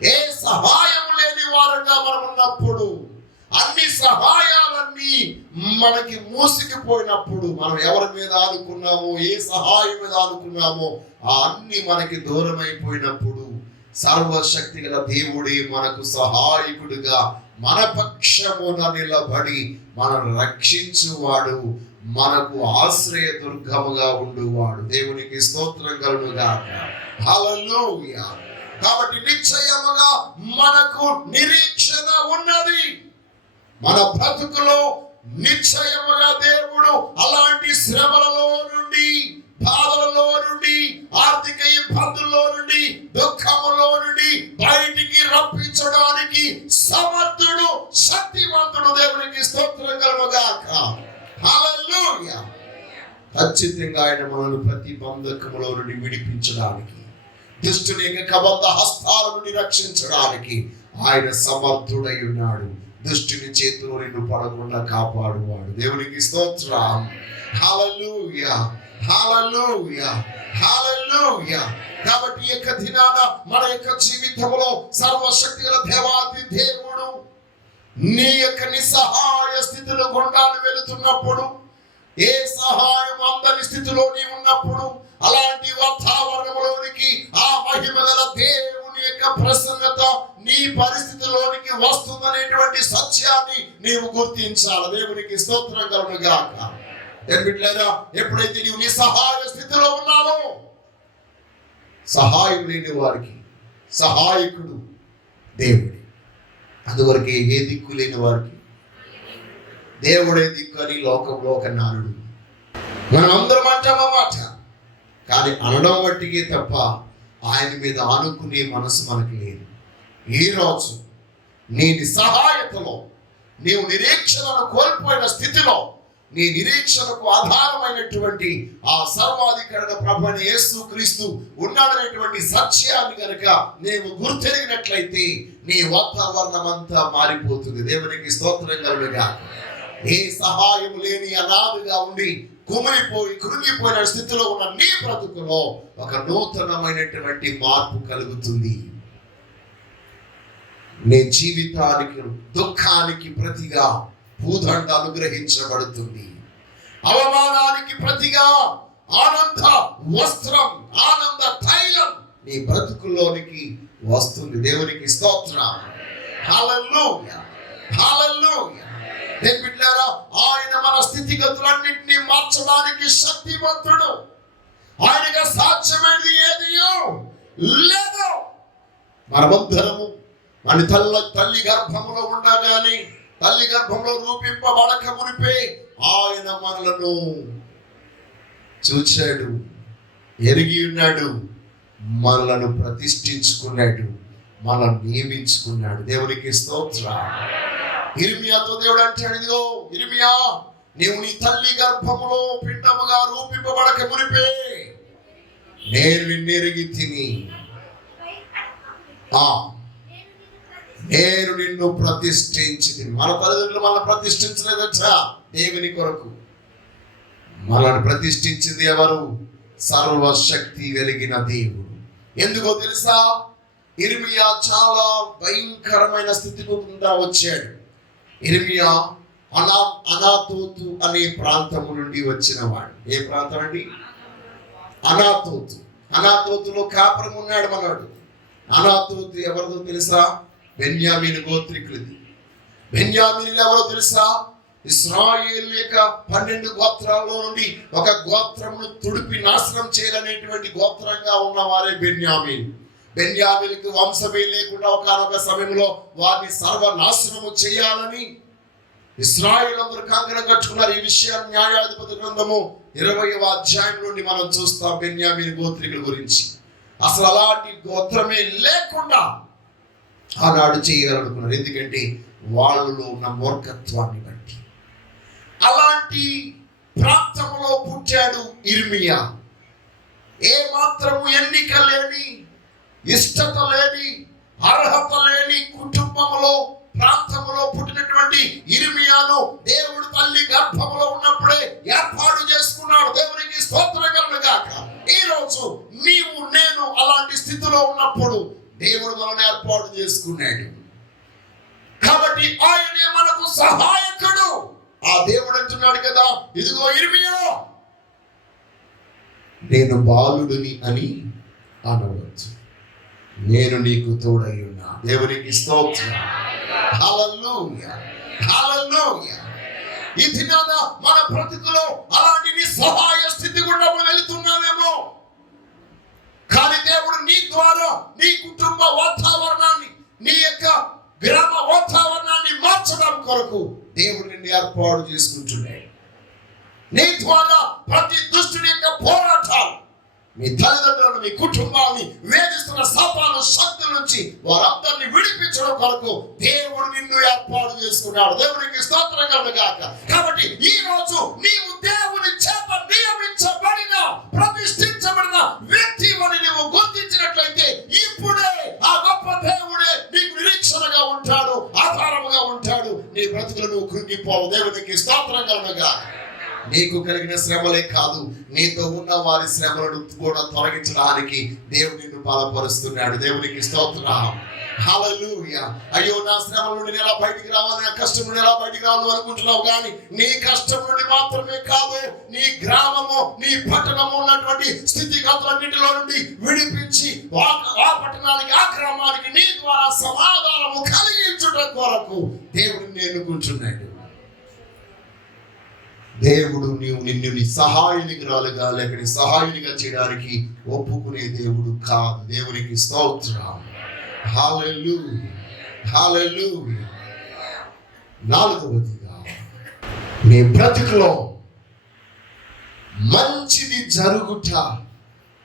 ఏ సహాయం లేని వారంగా మనం ఉన్నప్పుడు, అన్ని సహాయాలన్నీ మనకి మూసికిపోయినప్పుడు, మనం ఎవరి మీద ఆనుకున్నామో, ఏ సహాయం మీద ఆనుకున్నామో ఆ అన్ని మనకి దూరం అయిపోయినప్పుడు సర్వశక్తి గల దేవుడే మనకు సహాయకుడిగా మన పక్షమున నిలబడి మనల్ని రక్షించువాడు, మనకు ఆశ్రయ దుర్గముగా ఉండువాడు. దేవునికి స్తోత్రం కలుగుగాక. హల్లెలూయా. కాబట్టి నిశ్చయముగా మనకు నిరీక్షణ ఉన్నది. మన బ్రతుకులో నిశ్చయముగా దేవుడు అలాంటి శ్రమలలో నుండి, బాధలలో నుండి, ఆర్థిక ఇబ్బందుల్లో నుండి, దుఃఖములో నుండి బయటికి రప్పించడానికి సమర్థుడు, శక్తివంతుడు. దేవునికి స్తోత్రం కలుగుగాక. హల్లెలూయా. ఖచ్చితంగా ఆయన మనల్ని ప్రతి బంధకములో నుండి విడిపించడానికి, దుష్టుని యొక్క కబంధ హస్తాల నుండి రక్షించడానికి ఆయన సమర్థుడై ఉన్నాడు. దుష్టుని చేతిలో నిన్ను పడకుండా కాపాడువాడు. దేవునికి స్తోత్రం. హల్లెలూయా, హల్లెలూయా, హల్లెలూయా. కాబట్టి ఈ యొక్క దినాన మన యొక్క జీవితంలో సర్వశక్తి గల దేవాది దేవుడు నీ యొక్క నిస్సహాయ స్థితిలో గుండాను వెళుతున్నప్పుడు, ఏ సహాయం అందని స్థితిలో నీ ఉన్నప్పుడు, అలాంటి వాతావరణంలోనికి ఆ మహిమ గల దేవుని యొక్క ప్రసన్నత నీ పరిస్థితిలోనికి వస్తుందనేటువంటి సత్యాన్ని నీవు గుర్తించాలి. దేవునికి స్తోత్రం కలుగుగాక. ఎప్పుడైతే నీవు నిస్సహాయ స్థితిలో ఉన్నావో, సహాయం లేని వారికి సహాయకుడు దేవుడే. అందువరకే ఏ దిక్కు లేని వారికి దేవుడే దిక్కు అని లోకంలో ఒక నానుడు. మనం అందరం అంటామన్నమాట, కానీ అనడం బట్టికే తప్ప ఆయన మీద ఆనుకునే మనసు మనకి లేదు. ఈరోజు నీ నిస్సహాయతలో, నీవు నిరీక్షణను కోల్పోయిన స్థితిలో, నీ నిరీక్షణకు ఆధారమైనటువంటి ఆ సర్వాధికారి ప్రభువైన యేసుక్రీస్తు ఉన్నాడనేటువంటి సత్యాన్ని కనుక నీవు గుర్తెరిగినట్లయితే నీ వాతావరణం అంతా మారిపోతుంది. దేవునికి స్తోత్రం కలుగుగాక. ఏ సహాయం లేని అనాథగా ఉండి కుమిలిపోయి కృంగిపోయిన స్థితిలో ఉన్న నీ బ్రతుకులో ఒక నూతనమైనటువంటి మార్పు కలుగుతుంది. నీ జీవితానికి, దుఃఖానికి ప్రతిగా భూదండ అనుగ్రహించబడుతుంది. అవమానానికి ప్రతిగా ఆనంద వస్త్రం, ఆనంద తైలం నీ బ్రతుకులోనికి వస్తుంది. దేవునికి స్తోత్రం. హల్లెలూయా, హల్లెలూయా. బిడ్డలారా, ఆయన మన స్థితిగతులన్నింటినీ మార్చడానికి శక్తివంతుడు. ఆయనగా సాధ్యమైనది ఏదియో లేదు. మనమందరము మన తల్లి గర్భంలో ఉండగానే, తల్లి గర్భంలో రూపింపబడక మునిపే ఆయన మనలను చూచాడు, ఎరిగి ఉన్నాడు, మనలను ప్రతిష్ఠించుకున్నాడు, మనల్ని నియమించుకున్నాడు. దేవునికి స్తోత్రం. ఇర్మియాతో దేవుడు అంటాడు, ఇదిగో ఇర్మియా, నీవు నీ తల్లి గర్భములో పిండముగా రూపింపబడక మునిపే నేను నిన్ను ఎరిగి తిని, నేను నిన్ను ప్రతిష్ఠించి. మన తల్లిదండ్రులు మనల్ని ప్రతిష్ఠించలేదట దేవుని కొరకు. మనల్ని ప్రతిష్ఠించింది ఎవరు? సర్వశక్తి వెలిగిన దేవుడు. ఎందుకో తెలుసా? ఇర్మియా చాలా భయంకరమైన స్థితి గుండా వచ్చాడు. ఇర్మియా అనాతోతు అనే ప్రాంతము నుండి వచ్చిన వాడు. ఏ ప్రాంతం అండి? అనాతోతు. అనాతోతులో కాపురం ఉన్నాడు మనవాడు. అనాతోతు ఎవరిదో తెలుసా? బెన్యామీను గోత్రికులది. బెన్యామీనులు ఎవరో తెలుసా? ఇశ్రాయేలు యొక్క 12 గోత్రాల్లో నుండి ఒక గోత్రమును తుడిపి నాశనం చేయాలనేటువంటి గోత్రంగా ఉన్నవారే బెన్యామీను. బెన్యామీనుకు వంశమే లేకుండా ఒకానొక సమయంలో వారిని సర్వనాశనము చేయాలని ఇశ్రాయేలీయులందరూ కంకణం కట్టుకున్నారు. ఈ విషయాన్ని న్యాయాధిపతి గ్రంథము 20వ అధ్యాయం నుండి మనం చూస్తాం బెన్యామీను గోత్రికుల గురించి. అసలు అలాంటి గోత్రమే లేకుండా ఆనాడు చేయాలనుకున్నారు. ఎందుకంటే వాళ్ళలో ఉన్న మూర్ఖత్వాన్ని బట్టి. అలాంటి ప్రాంతంలో పుట్టాడు ఇర్మియా. ఏ మాత్రము ఎన్నిక లేని, ఇష్టత లేని, అర్హత లేని కుటుంబంలో ప్రాంతంలో పుట్టినటువంటి ఇర్మియాను దేవుడు తల్లి గర్భంలో ఉన్నప్పుడే ఏర్పాటు చేసుకున్నాడు. దేవునికి స్తోత్రం కలుగును గాక. ఈ రోజు నీవు నేను అలాంటి స్థితిలో ఉన్నప్పుడు దేవుడు మనల్ని ఏర్పాటు చేసుకున్నాడు. కాబట్టి ఆయనే మనకు సహాయకుడు. ఆ దేవుడు అంటున్నాడు కదా, ఇదిగో ఇర్మియా నేను బాలుడిని అని అనవచ్చు, నేను నీకు తోడై ఉన్నా. దేవునికి స్తోత్రం. హల్లెలూయా, హల్లెలూయా. ఈ దినాన మన బ్రతుకులో అలాంటి నిస్సహాయ స్థితి గుండా వెళుతున్నామేమో, కానీ దేవుడు నీ ద్వారా నీ కుటుంబ వాతావరణాన్ని, నీ యొక్క గ్రామ వాతావరణాన్ని మార్చడం కొరకు దేవుడు నిన్ను ఏర్పాటు చేసుకుంటున్నాడు. నీ ద్వారా ప్రతి దుష్టుని యొక్క పోరాటాలు, మీ తల్లిదండ్రులను, మీ కుటుంబాన్ని వేధిస్తున్న సాతాను శక్తుల నుంచి వారందరినీ విడిపించడం కొరకు దేవుడు నిన్ను ఏర్పాటు చేసుకున్నాడు. దేవునికి స్తోత్రం కలుగును గాక. కాబట్టి ఈ రోజు నీవు దేవుని చేత నియమించబడిన, ప్రతిష్ఠించబడిన వ్యక్తి అని నీవు గుర్తించినట్లయితే ఇప్పుడే ఆ గొప్ప దేవుడే నీకు నిరీక్షణగా ఉంటాడు, ఆధారముగా ఉంటాడు. నీ బ్రతుకులు నువ్వు కృంగిపోవు. దేవునికి స్తోత్రం కలుగును గాక. నీకు కలిగిన శ్రమలే కాదు, నీతో ఉన్న వారి శ్రమలను కూడా తొలగించడానికి దేవుడు నిన్ను బలపరుస్తున్నాడు. దేవునికి స్తోత్రం. హల్లెలూయా. అయ్యో నా శ్రమల నుండి ఎలా బయటికి రావాలి, నా కష్టం నుండి ఎలా బయటికి రావాలి అనుకుంటున్నావు, కానీ నీ కష్టం నుండి మాత్రమే కాదు, నీ గ్రామము, నీ పట్టణము ఉన్నటువంటి స్థితిగతులన్నింటిలో నుండి విడిపించి ఆ పట్టణానికి, ఆ గ్రామానికి నీ ద్వారా సమాధానము కలిగించుట కొరకు దేవుడిని ఎన్నుకుంటున్నాడు. దేవుడు నిన్ను నీ సహాయనికురాలుగా లేక నీ సహాయునిగా చేయడానికి ఒప్పుకునే దేవుడు కాదు. దేవునికి స్తోత్రం. హల్లెలూయా, హల్లెలూయా. నాలుగవదిగా, నీ బ్రతుకులో మంచిది జరుగుట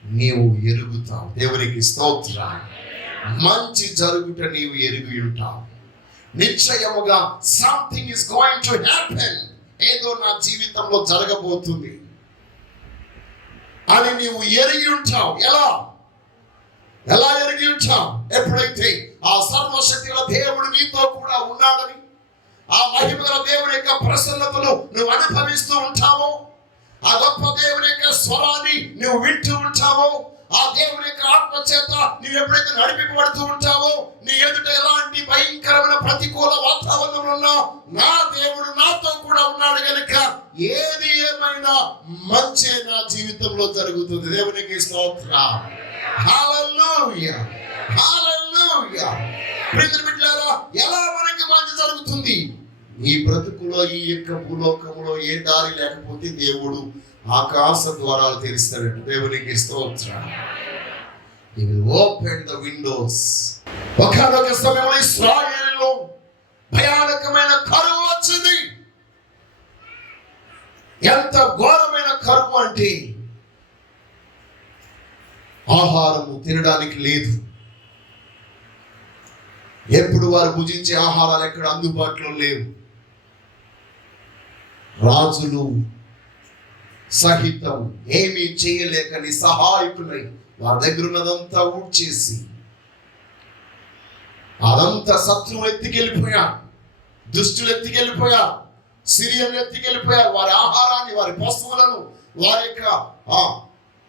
నీవు ఎరుగుతావు. దేవునికి స్తోత్రం. మంచి జరుగుట నీవు ఎరిగి ఉంటావు. నిశ్చయముగా something is going to happen, ఏదో నా జీవితంలో జరగబోతుంది అని నీవు ఎరిగి ఉంటావు. ఎలా ఎరిగి ఉంటావు? ఎప్పుడైతే ఆ సర్వశక్తిగల దేవుడు నీతో కూడా ఉన్నాడని, ఆ మహిమగల దేవుని యొక్క ప్రసన్నతను నువ్వు అనుభవిస్తూ ఉంటావో, ఆ గొప్ప దేవుని యొక్క స్వరాన్ని నువ్వు వింటూ ఉంటావో, ఆ దేవుని యొక్క ఆత్మ చేత నువ్వు ఎప్పుడైతే నడిపింపబడుతూ ఉంటావో, నీ ఎదుట ఎలాంటి భయంకరమైన ప్రతికూల వాతావరణంలో ఉన్నా నా దేవుడు నాతో కూడా ఉన్నాడు కనుక ఏది ఏమైనా మంచి నా జీవితంలో జరుగుతుంది. దేవునికి స్తోత్రం. హల్లెలూయా, హల్లెలూయా. ప్రియమైన బిడ్డలారా, ఎలా మనకి మంచి జరుగుతుంది? ఈ బ్రతుకులో, ఈ యొక్క భూలోకంలో ఏ దారి లేకపోతే దేవుడు ఆకాశ ద్వారాలు తెరుస్తాడు. దేవునికి స్తోత్రం. He will open the windows. ఒకనొక సమయంలో ఇశ్రాయేలులో భయానకమైన కరువు వచ్చింది. ఎంత ఘోరమైన కరువు అంటే ఆహారము తినడానికి లేదు. ఎప్పుడు వారు భుజించే ఆహారాలు ఎక్కడ అందుబాటులో లేవు. రాజులు సహితం ఏమీ చేయలేక నిస్సహాయకులై వారి దగ్గర ఉన్నదంతా ఊడ్చేసి అదంతా శత్రువులు ఎత్తికెళ్ళిపోయారు, దుష్టులు ఎత్తికెళ్ళిపోయారు, సిరియన్లు ఎత్తికెళ్ళిపోయారు. వారి ఆహారాన్ని, వారి పశువులను, వారి యొక్క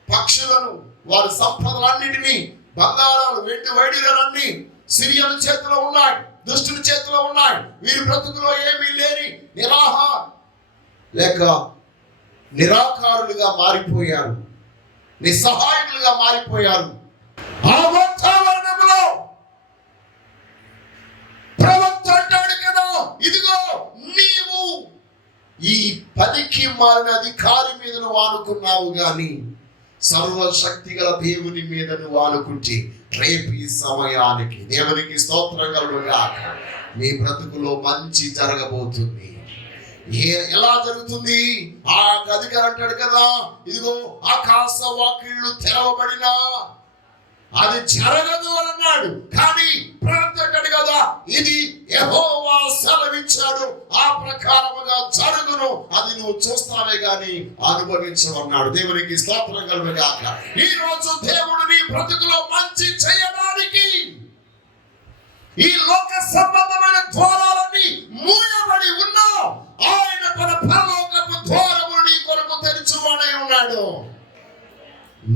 పక్షులను, వారి సంపదలన్నిటినీ, బంగారాలు, వెండి వైడూర్యాలన్నీ సిరియన్ల చేతిలో ఉన్నాయి, దుష్టుల చేతిలో ఉన్నాయి. వీరి బ్రతుకులో ఏమీ లేని నిరాకారులుగా మారిపోయారు, నిస్సహాయకులుగా మారిపోయారు. ఆ వాతావరణంలో ప్రవక్త అంటాడు కదా, ఇదిగో నీవు ఈ పనికి మారిన అధికారి మీద నువ్వు ఆనుకున్నావు, గాని సర్వశక్తి గల దేవుని మీద నువ్వు ఆనుకుంటే రేపు ఈ సమయానికి దేవునికి స్తోత్రం కలుగుగాక. మీ బ్రతుకులో మంచి జరగబోతుంది. ఎలా జరుగుతుంది? ఆ అధికారి అంటాడు కదా, ఇదిగో ఆకాశ వాకిళ్ళు తెరవబడినా అది జరగదు అని అన్నాడు. కానీ ప్రవక్త అంటాడు కదా, ఇది యెహోవా సెలవిచ్చాడు, ఆ ప్రకారముగా జరుగును, అది నువ్వు చూస్తావే గాని అనుభవించవన్నాడు. దేవునికి స్తోత్రం కలుగుగాక. ఈ రోజు దేవుడు నీ బ్రతుకులో మంచి చేయడానికి ఈ లోక సంబంధమైన ద్వారాలన్నీ మూయబడి ఉన్నా ఆయన తన పరలోకపు ద్వారములు నీ కొరకు తెరిచువాడై ఉన్నాడు.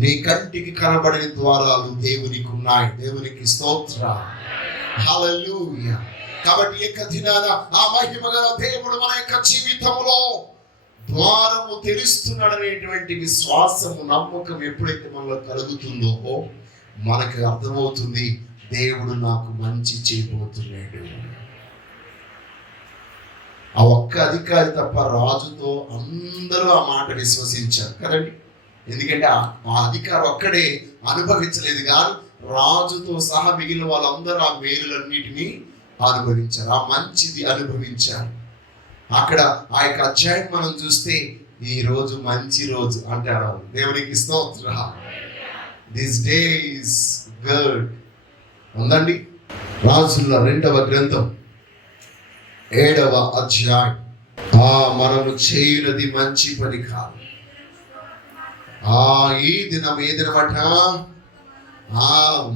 నీ కంటికి కనబడిన ద్వారాలు దేవునికి ఉన్నాయి. దేవునికి స్తోత్రం. హల్లెలూయా. కాబట్టి ఏక దినాన ఆ మహిమ గల దేవుడు మన యొక్క జీవితంలో ద్వారము తెరుస్తున్నాడనేటువంటి విశ్వాసము, నమ్మకం ఎప్పుడైతే మనలో కలుగుతుందో మనకు అర్థమవుతుంది, దేవుడు నాకు మంచి చేయబోతున్నాడు. ఆ ఒక్క అధికారి తప్ప రాజుతో అందరూ ఆ మాట విశ్వసించారు కదండి. ఎందుకంటే ఆ అధికారి ఒక్కడే అనుభవించలేదు, కానీ రాజుతో సహా మిగిలిన వాళ్ళందరూ ఆ మేలులన్నిటినీ అనుభవించారు, ఆ మంచిది అనుభవించారు. అక్కడ ఆ యొక్క అధ్యాయం మనం చూస్తే ఈ రోజు మంచి రోజు అంటారు. దేవునికి స్తోత్రం. దిస్ డే ఇస్ గుడ్ ఉందండి. రాజుల 2వ గ్రంథం 7వ అధ్యాయం. మనము చేయునది మంచి పని కాదు. ఈ దినం ఏ దినమట?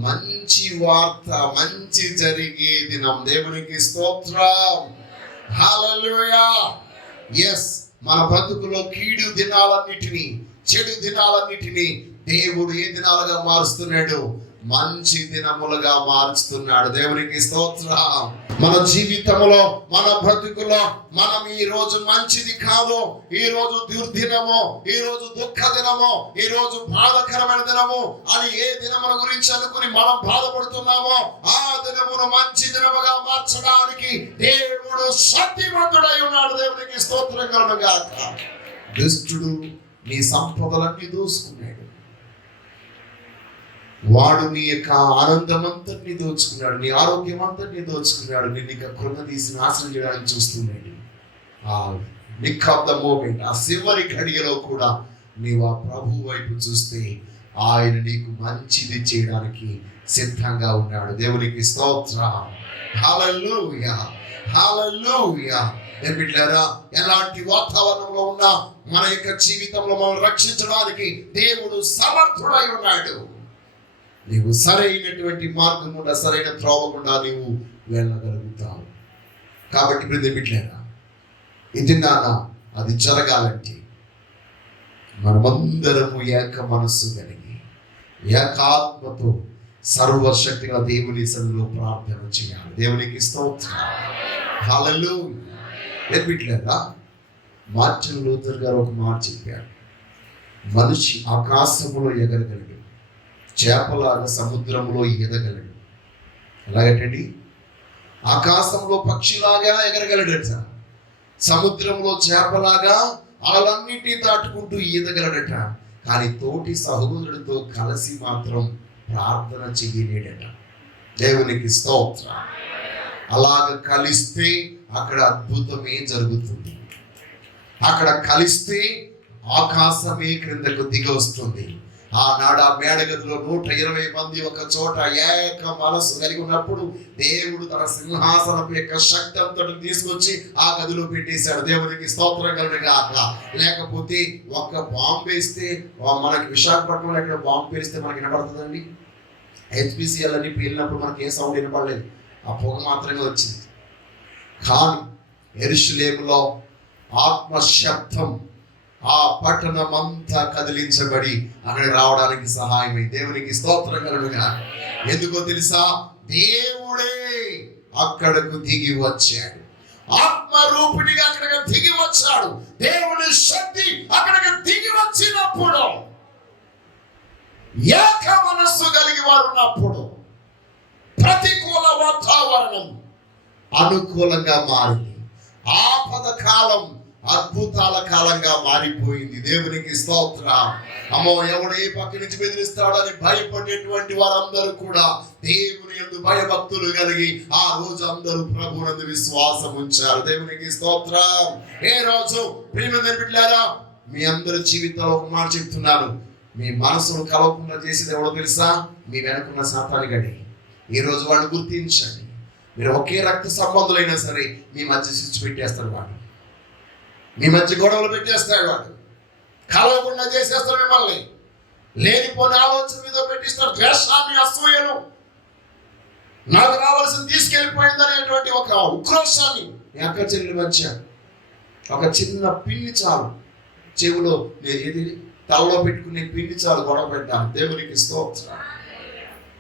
మంచి వార్త, మంచి జరిగే దినం. దేవునికి స్తోత్రం. హల్లెలూయా. ఎస్, మన బ్రతుకులో కీడు దినాలన్నిటినీ, చెడు దినాలన్నిటినీ దేవుడు ఏ దినాలుగా మారుస్తున్నాడు? మంచి దినములుగా మార్చుతున్నాడు. దేవునికి స్తోత్రం. మన జీవితంలో, మన బ్రతుకులో మనం ఈ రోజు మంచిది కాదు, ఈ రోజు దుర్దినము, ఈ రోజు దుఃఖ దినము, ఈ రోజు బాధకరమైన దినము అని ఏ దినముల గురించి అనుకుని మనం బాధపడుతున్నామో ఆ దినమును మంచి దినముగా మార్చడానికి దేవుడు శక్తివంతుడై ఉన్నాడు. దేవునికి స్తోత్రం కలుగుగాక. దుష్టుడు నీ సంపదలన్నీ దోసుకున్నాడు. వాడు నీ యొక్క ఆనందం అంతటిని దోచుకున్నాడు, నీ ఆరోగ్యం అంతటిని దోచుకున్నాడు, నేను ఇక కృంగదీసి నాశనం చేయడానికి చూస్తున్నాడు. ఆ నిక్ ఆఫ్ ద మూమెంట్, ఆ చివరి ఘడియలో కూడా నీవు ఆ ప్రభు వైపు చూస్తే ఆయన నీకు మంచిది చేయడానికి సిద్ధంగా ఉన్నాడు. దేవునికి స్తోత్రం. హల్లెలూయా, హల్లెలూయా. బిడ్డలారా, ఎలాంటి వాతావరణంలో ఉన్నా మన యొక్క జీవితంలో మనం రక్షించడానికి దేవుడు సమర్థుడై ఉన్నాడు. నీవు సరైనటువంటి మార్గం గుండా, సరైన త్రోవ గుండా నీవు వెళ్ళగలుగుతావు. కాబట్టి బిడ్డలారా, ఇది నాన్న అది జరగాలంటే మనమందరము ఏక మనస్సు కలిగి ఏకాత్మతో సర్వశక్తి గల దేవుని సన్నిధిలో ప్రార్థన చేయాలి. దేవునికి స్తోత్రం. హల్లెలూయా. బిడ్డలారా, మార్టిన్ లూథర్ గారు ఒక మాట చెప్పారు. మనిషి ఆకాశములో ఎగరగలడు, చేపలాగా సముద్రంలో ఎదగలడు. ఎలాగంటండి? ఆకాశంలో పక్షిలాగా ఎగరగలడట, సముద్రంలో చేపలాగా అలన్నిటినీ దాటుకుంటూ ఈదగలడట. కానీ తోటి సహోదరుడితో కలిసి మాత్రం ప్రార్థన చేయలేడట. దేవునికి స్తోత్రం. అలాగ కలిస్తే అక్కడ అద్భుతమే జరుగుతుంది. అక్కడ కలిస్తే ఆకాశమే క్రిందకు దిగి వస్తుంది. ఆనాడు ఆ మేడగదిలో 120 మంది ఒక చోట ఏక మనస్సు కలిగి ఉన్నప్పుడు దేవుడు తన సింహాసనం యొక్క శక్తి అంతటి తీసుకొచ్చి ఆ గదిలో పెట్టేశాడు. దేవునికి స్తోత్రం కలుగుగాక. లేకపోతే ఒక బాంబు వేస్తే, మనకి విశాఖపట్నంలో ఎక్కడ బాంబు పేలిస్తే మనకి వినపడుతుందండి? హెచ్పిసిఎల్ అని పేలినప్పుడు మనకి ఏ సౌండ్ వినపడలేదు, ఆ పొగ మాత్రమే వచ్చింది. కానీ యెరూషలేములో ఆత్మ శబ్దం ఆ పట్టణం అంతా కదిలించబడి అక్కడ రావడానికి సహాయమైంది. దేవునికి స్తోత్రం కలుగుగా. ఎందుకో తెలుసా? దేవుడే అక్కడకు దిగి వచ్చాడు. ఆత్మ రూపిణిగా అక్కడికి దిగి వచ్చాడు. దేవుని శక్తి అక్కడికి దిగి వచ్చినప్పుడు, ఏక మనస్సు కలిగి వారు ఉన్నప్పుడు ప్రతికూల వాతావరణం అనుకూలంగా మారింది. ఆపద కాలం అద్భుతాల కాలంగా మారిపోయింది. దేవునికి స్తోత్రం. అమ్మో, ఎవడు ఏ పక్క నుంచి బెదిరిస్తాడని భయపడేటువంటి వారందరూ కూడా దేవుని యందు భయభక్తులు కలిగి ఆ రోజు అందరూ ప్రభువునందు విశ్వాసం ఉంచారు. దేవునికి స్తోత్రం. ఏ రోజు ప్రియమైన బిడ్డలారా, మీ అందరి జీవితంలో ఒక మాట చెప్తున్నాను, మీ మనసును కలవకుండా చేసేది ఎవడో తెలుసా? మీ వెనుకున్న సాతాను గడి. ఈ రోజు వాడు గుర్తించండి. మీరు ఒకే రక్త సంబంధులైనా సరే మీ మధ్య స్విచ్ పెట్టేస్తాడు వాడు, మీ మధ్య గొడవలు పెట్టేస్తాడు వాడు, కలవకుండా చేసేస్తాడు మిమ్మల్ని. లేనిపోని ఆలోచన మీద పెట్టిస్తాడు, ద్వేషాన్ని, అసూయను, నాకు రావాల్సింది తీసుకెళ్ళిపోయింది అనేటువంటి ఒక ఉక్రోషాన్ని. మీ అక్క చెల్లి మధ్య ఒక చిన్న పిన్ని చాలు, చెవులో ఏది తలలో పెట్టుకునే పిండి చాలు గొడవ పెట్టాలి. దేవునికి స్తోత్రం.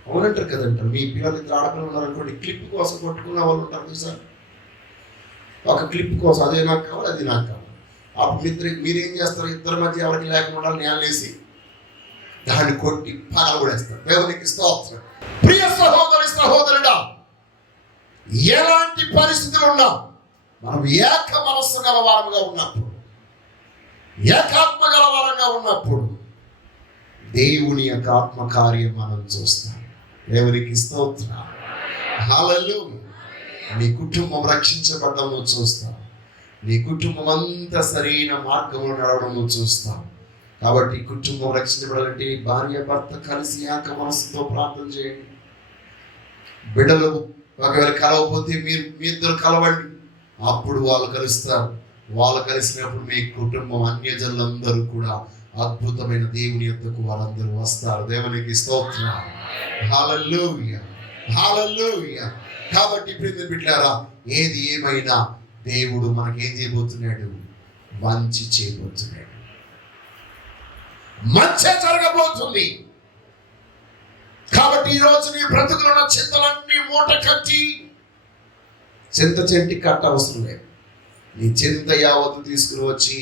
అవునంటారు కదంటారు. మీ పిల్లలు ఇద్దరు ఆడపిల్లలు ఉన్నారనుకోండి, క్లిప్ కోసం కొట్టుకున్న వాళ్ళు ఉంటారు సార్. ఒక క్లిప్ కోసం, అదే నాకు కావాలి, అది నాకు కావాలి. అప్పుడు మీరేం చేస్తారు? ఇద్దరి మధ్య ఎవరికి లేకుండా నేలేసి దాన్ని కొట్టి పగలగొడేస్తారు. దేవునికి స్తోత్రం. ప్రియ సహోదరి సహోదరుడా, ఎలాంటి పరిస్థితులు ఉన్నా మనం ఏక మనస్సు గలవారముగా ఉన్నప్పుడు, ఏకాత్మ గలవారంగా ఉన్నప్పుడు దేవుని యొక్క ఆత్మ కార్యం మనం చూస్తాం. దేవునికి స్తోత్రం. హల్లెలూయా. నీ కుటుంబం రక్షించబడడం నువ్వు చూస్తావు. నీ కుటుంబం అంతా సరైన మార్గంలో నడవడం నువ్వు చూస్తావు. కాబట్టి కుటుంబం రక్షించబడాలంటే భార్య భర్త కలిసి ఏక మనస్సుతో ప్రార్థన చేయండి. బిడ్డలు ఒకవేళ కలవకపోతే మీ ఇద్దరు కలవండి, అప్పుడు వాళ్ళు కలుస్తారు. వాళ్ళు కలిసినప్పుడు మీ కుటుంబం అన్యజనులందరూ కూడా అద్భుతమైన దేవుని యొద్దకు వారందరూ వస్తారు. దేవునికి స్తోత్రం. హల్లెలూయా, హల్లెలూయా. కాబట్టి ప్రియమైన బిడ్డలారా, ఏది ఏమైనా దేవుడు మనకేం చేయబోతున్నాడు? మంచి చేయబోతున్నాడు. మంచి జరగబోతుంది. కాబట్టి ఈ రోజు నీ బ్రతుకులో ఉన్న చింతలన్నీ మూట కట్టి, చింత చెంటి కట్ట అవసరం లేదు. నీ చింత యావత్తు తీసుకుని వచ్చి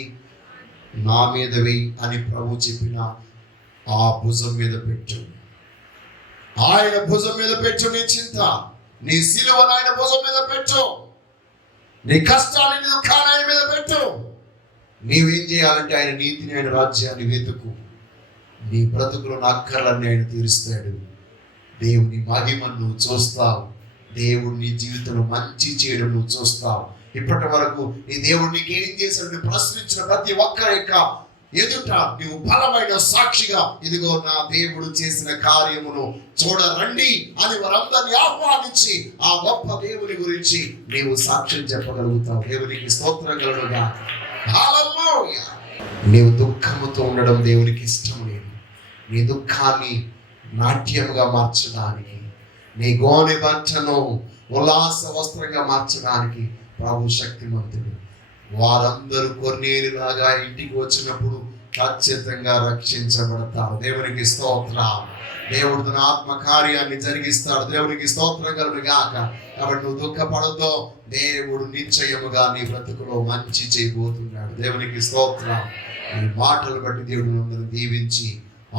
నా మీద వెయ్యి అని ప్రభు చెప్పిన ఆ భుజం మీద పెట్టు. ఆయన భుజం మీద పెట్టు నీ చింత, నీ సిలువను ఆయన భుజం మీద పెట్టు, నీ కష్టాన్ని, నీ దుఃఖాన్ని ఆయన మీద పెట్టు. నీవేం చేయాలంటే ఆయన నీతిని, ఆయన రాజ్యాన్ని వెతుకు. నీ బ్రతుకులో అక్కర్లన్నీ ఆయన తీరుస్తాడు. దేవుని మహిమను నువ్వు చూస్తావు. దేవుడు నీ జీవితంలో మంచి చేయడం నువ్వు చూస్తావు. ఇప్పటి వరకు నీ దేవుడు నీకేం చేశాడు ప్రశ్నించిన ప్రతి ఒక్కరి యొక్క ఎదుట నువ్వు బలమైన సాక్షిగా, ఇదిగో నా దేవుడు చేసిన కార్యమును చూడరండి అని వారందరినీ ఆహ్వానించి ఆ గొప్ప దేవుని గురించి నీవు సాక్ష్యం చెప్పగలుగుతావు. దేవునికి స్తోత్రం కలుగుగా. హల్లెలూయా. నీవు దుఃఖముతో ఉండడం దేవునికి ఇష్టం లేదు. నీ దుఃఖాన్ని నాట్యముగా మార్చడానికి, నీ గోనె బట్టను ఉల్లాస వస్త్రంగా మార్చడానికి ప్రభు శక్తిమంతుడు. వారందరూ కొర్నేలిలాగా ఇంటికి వచ్చినప్పుడు ఖచ్చితంగా రక్షించబడతారు. దేవునికి స్తోత్రం. దేవుడు తన ఆత్మ కార్యాన్ని జరిగిస్తాడు. దేవునికి స్తోత్రం కలుగుగాక. కాబట్టి నువ్వు దుఃఖపడద్దు. దేవుడు నిశ్చయముగా నీ బ్రతుకులో మంచి చేయబోతున్నాడు. దేవునికి స్తోత్రం. ఈ మాటలు బట్టి దేవుడు అందరూ దీవించి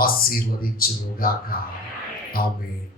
ఆశీర్వదించును గాక. ఆమేన్.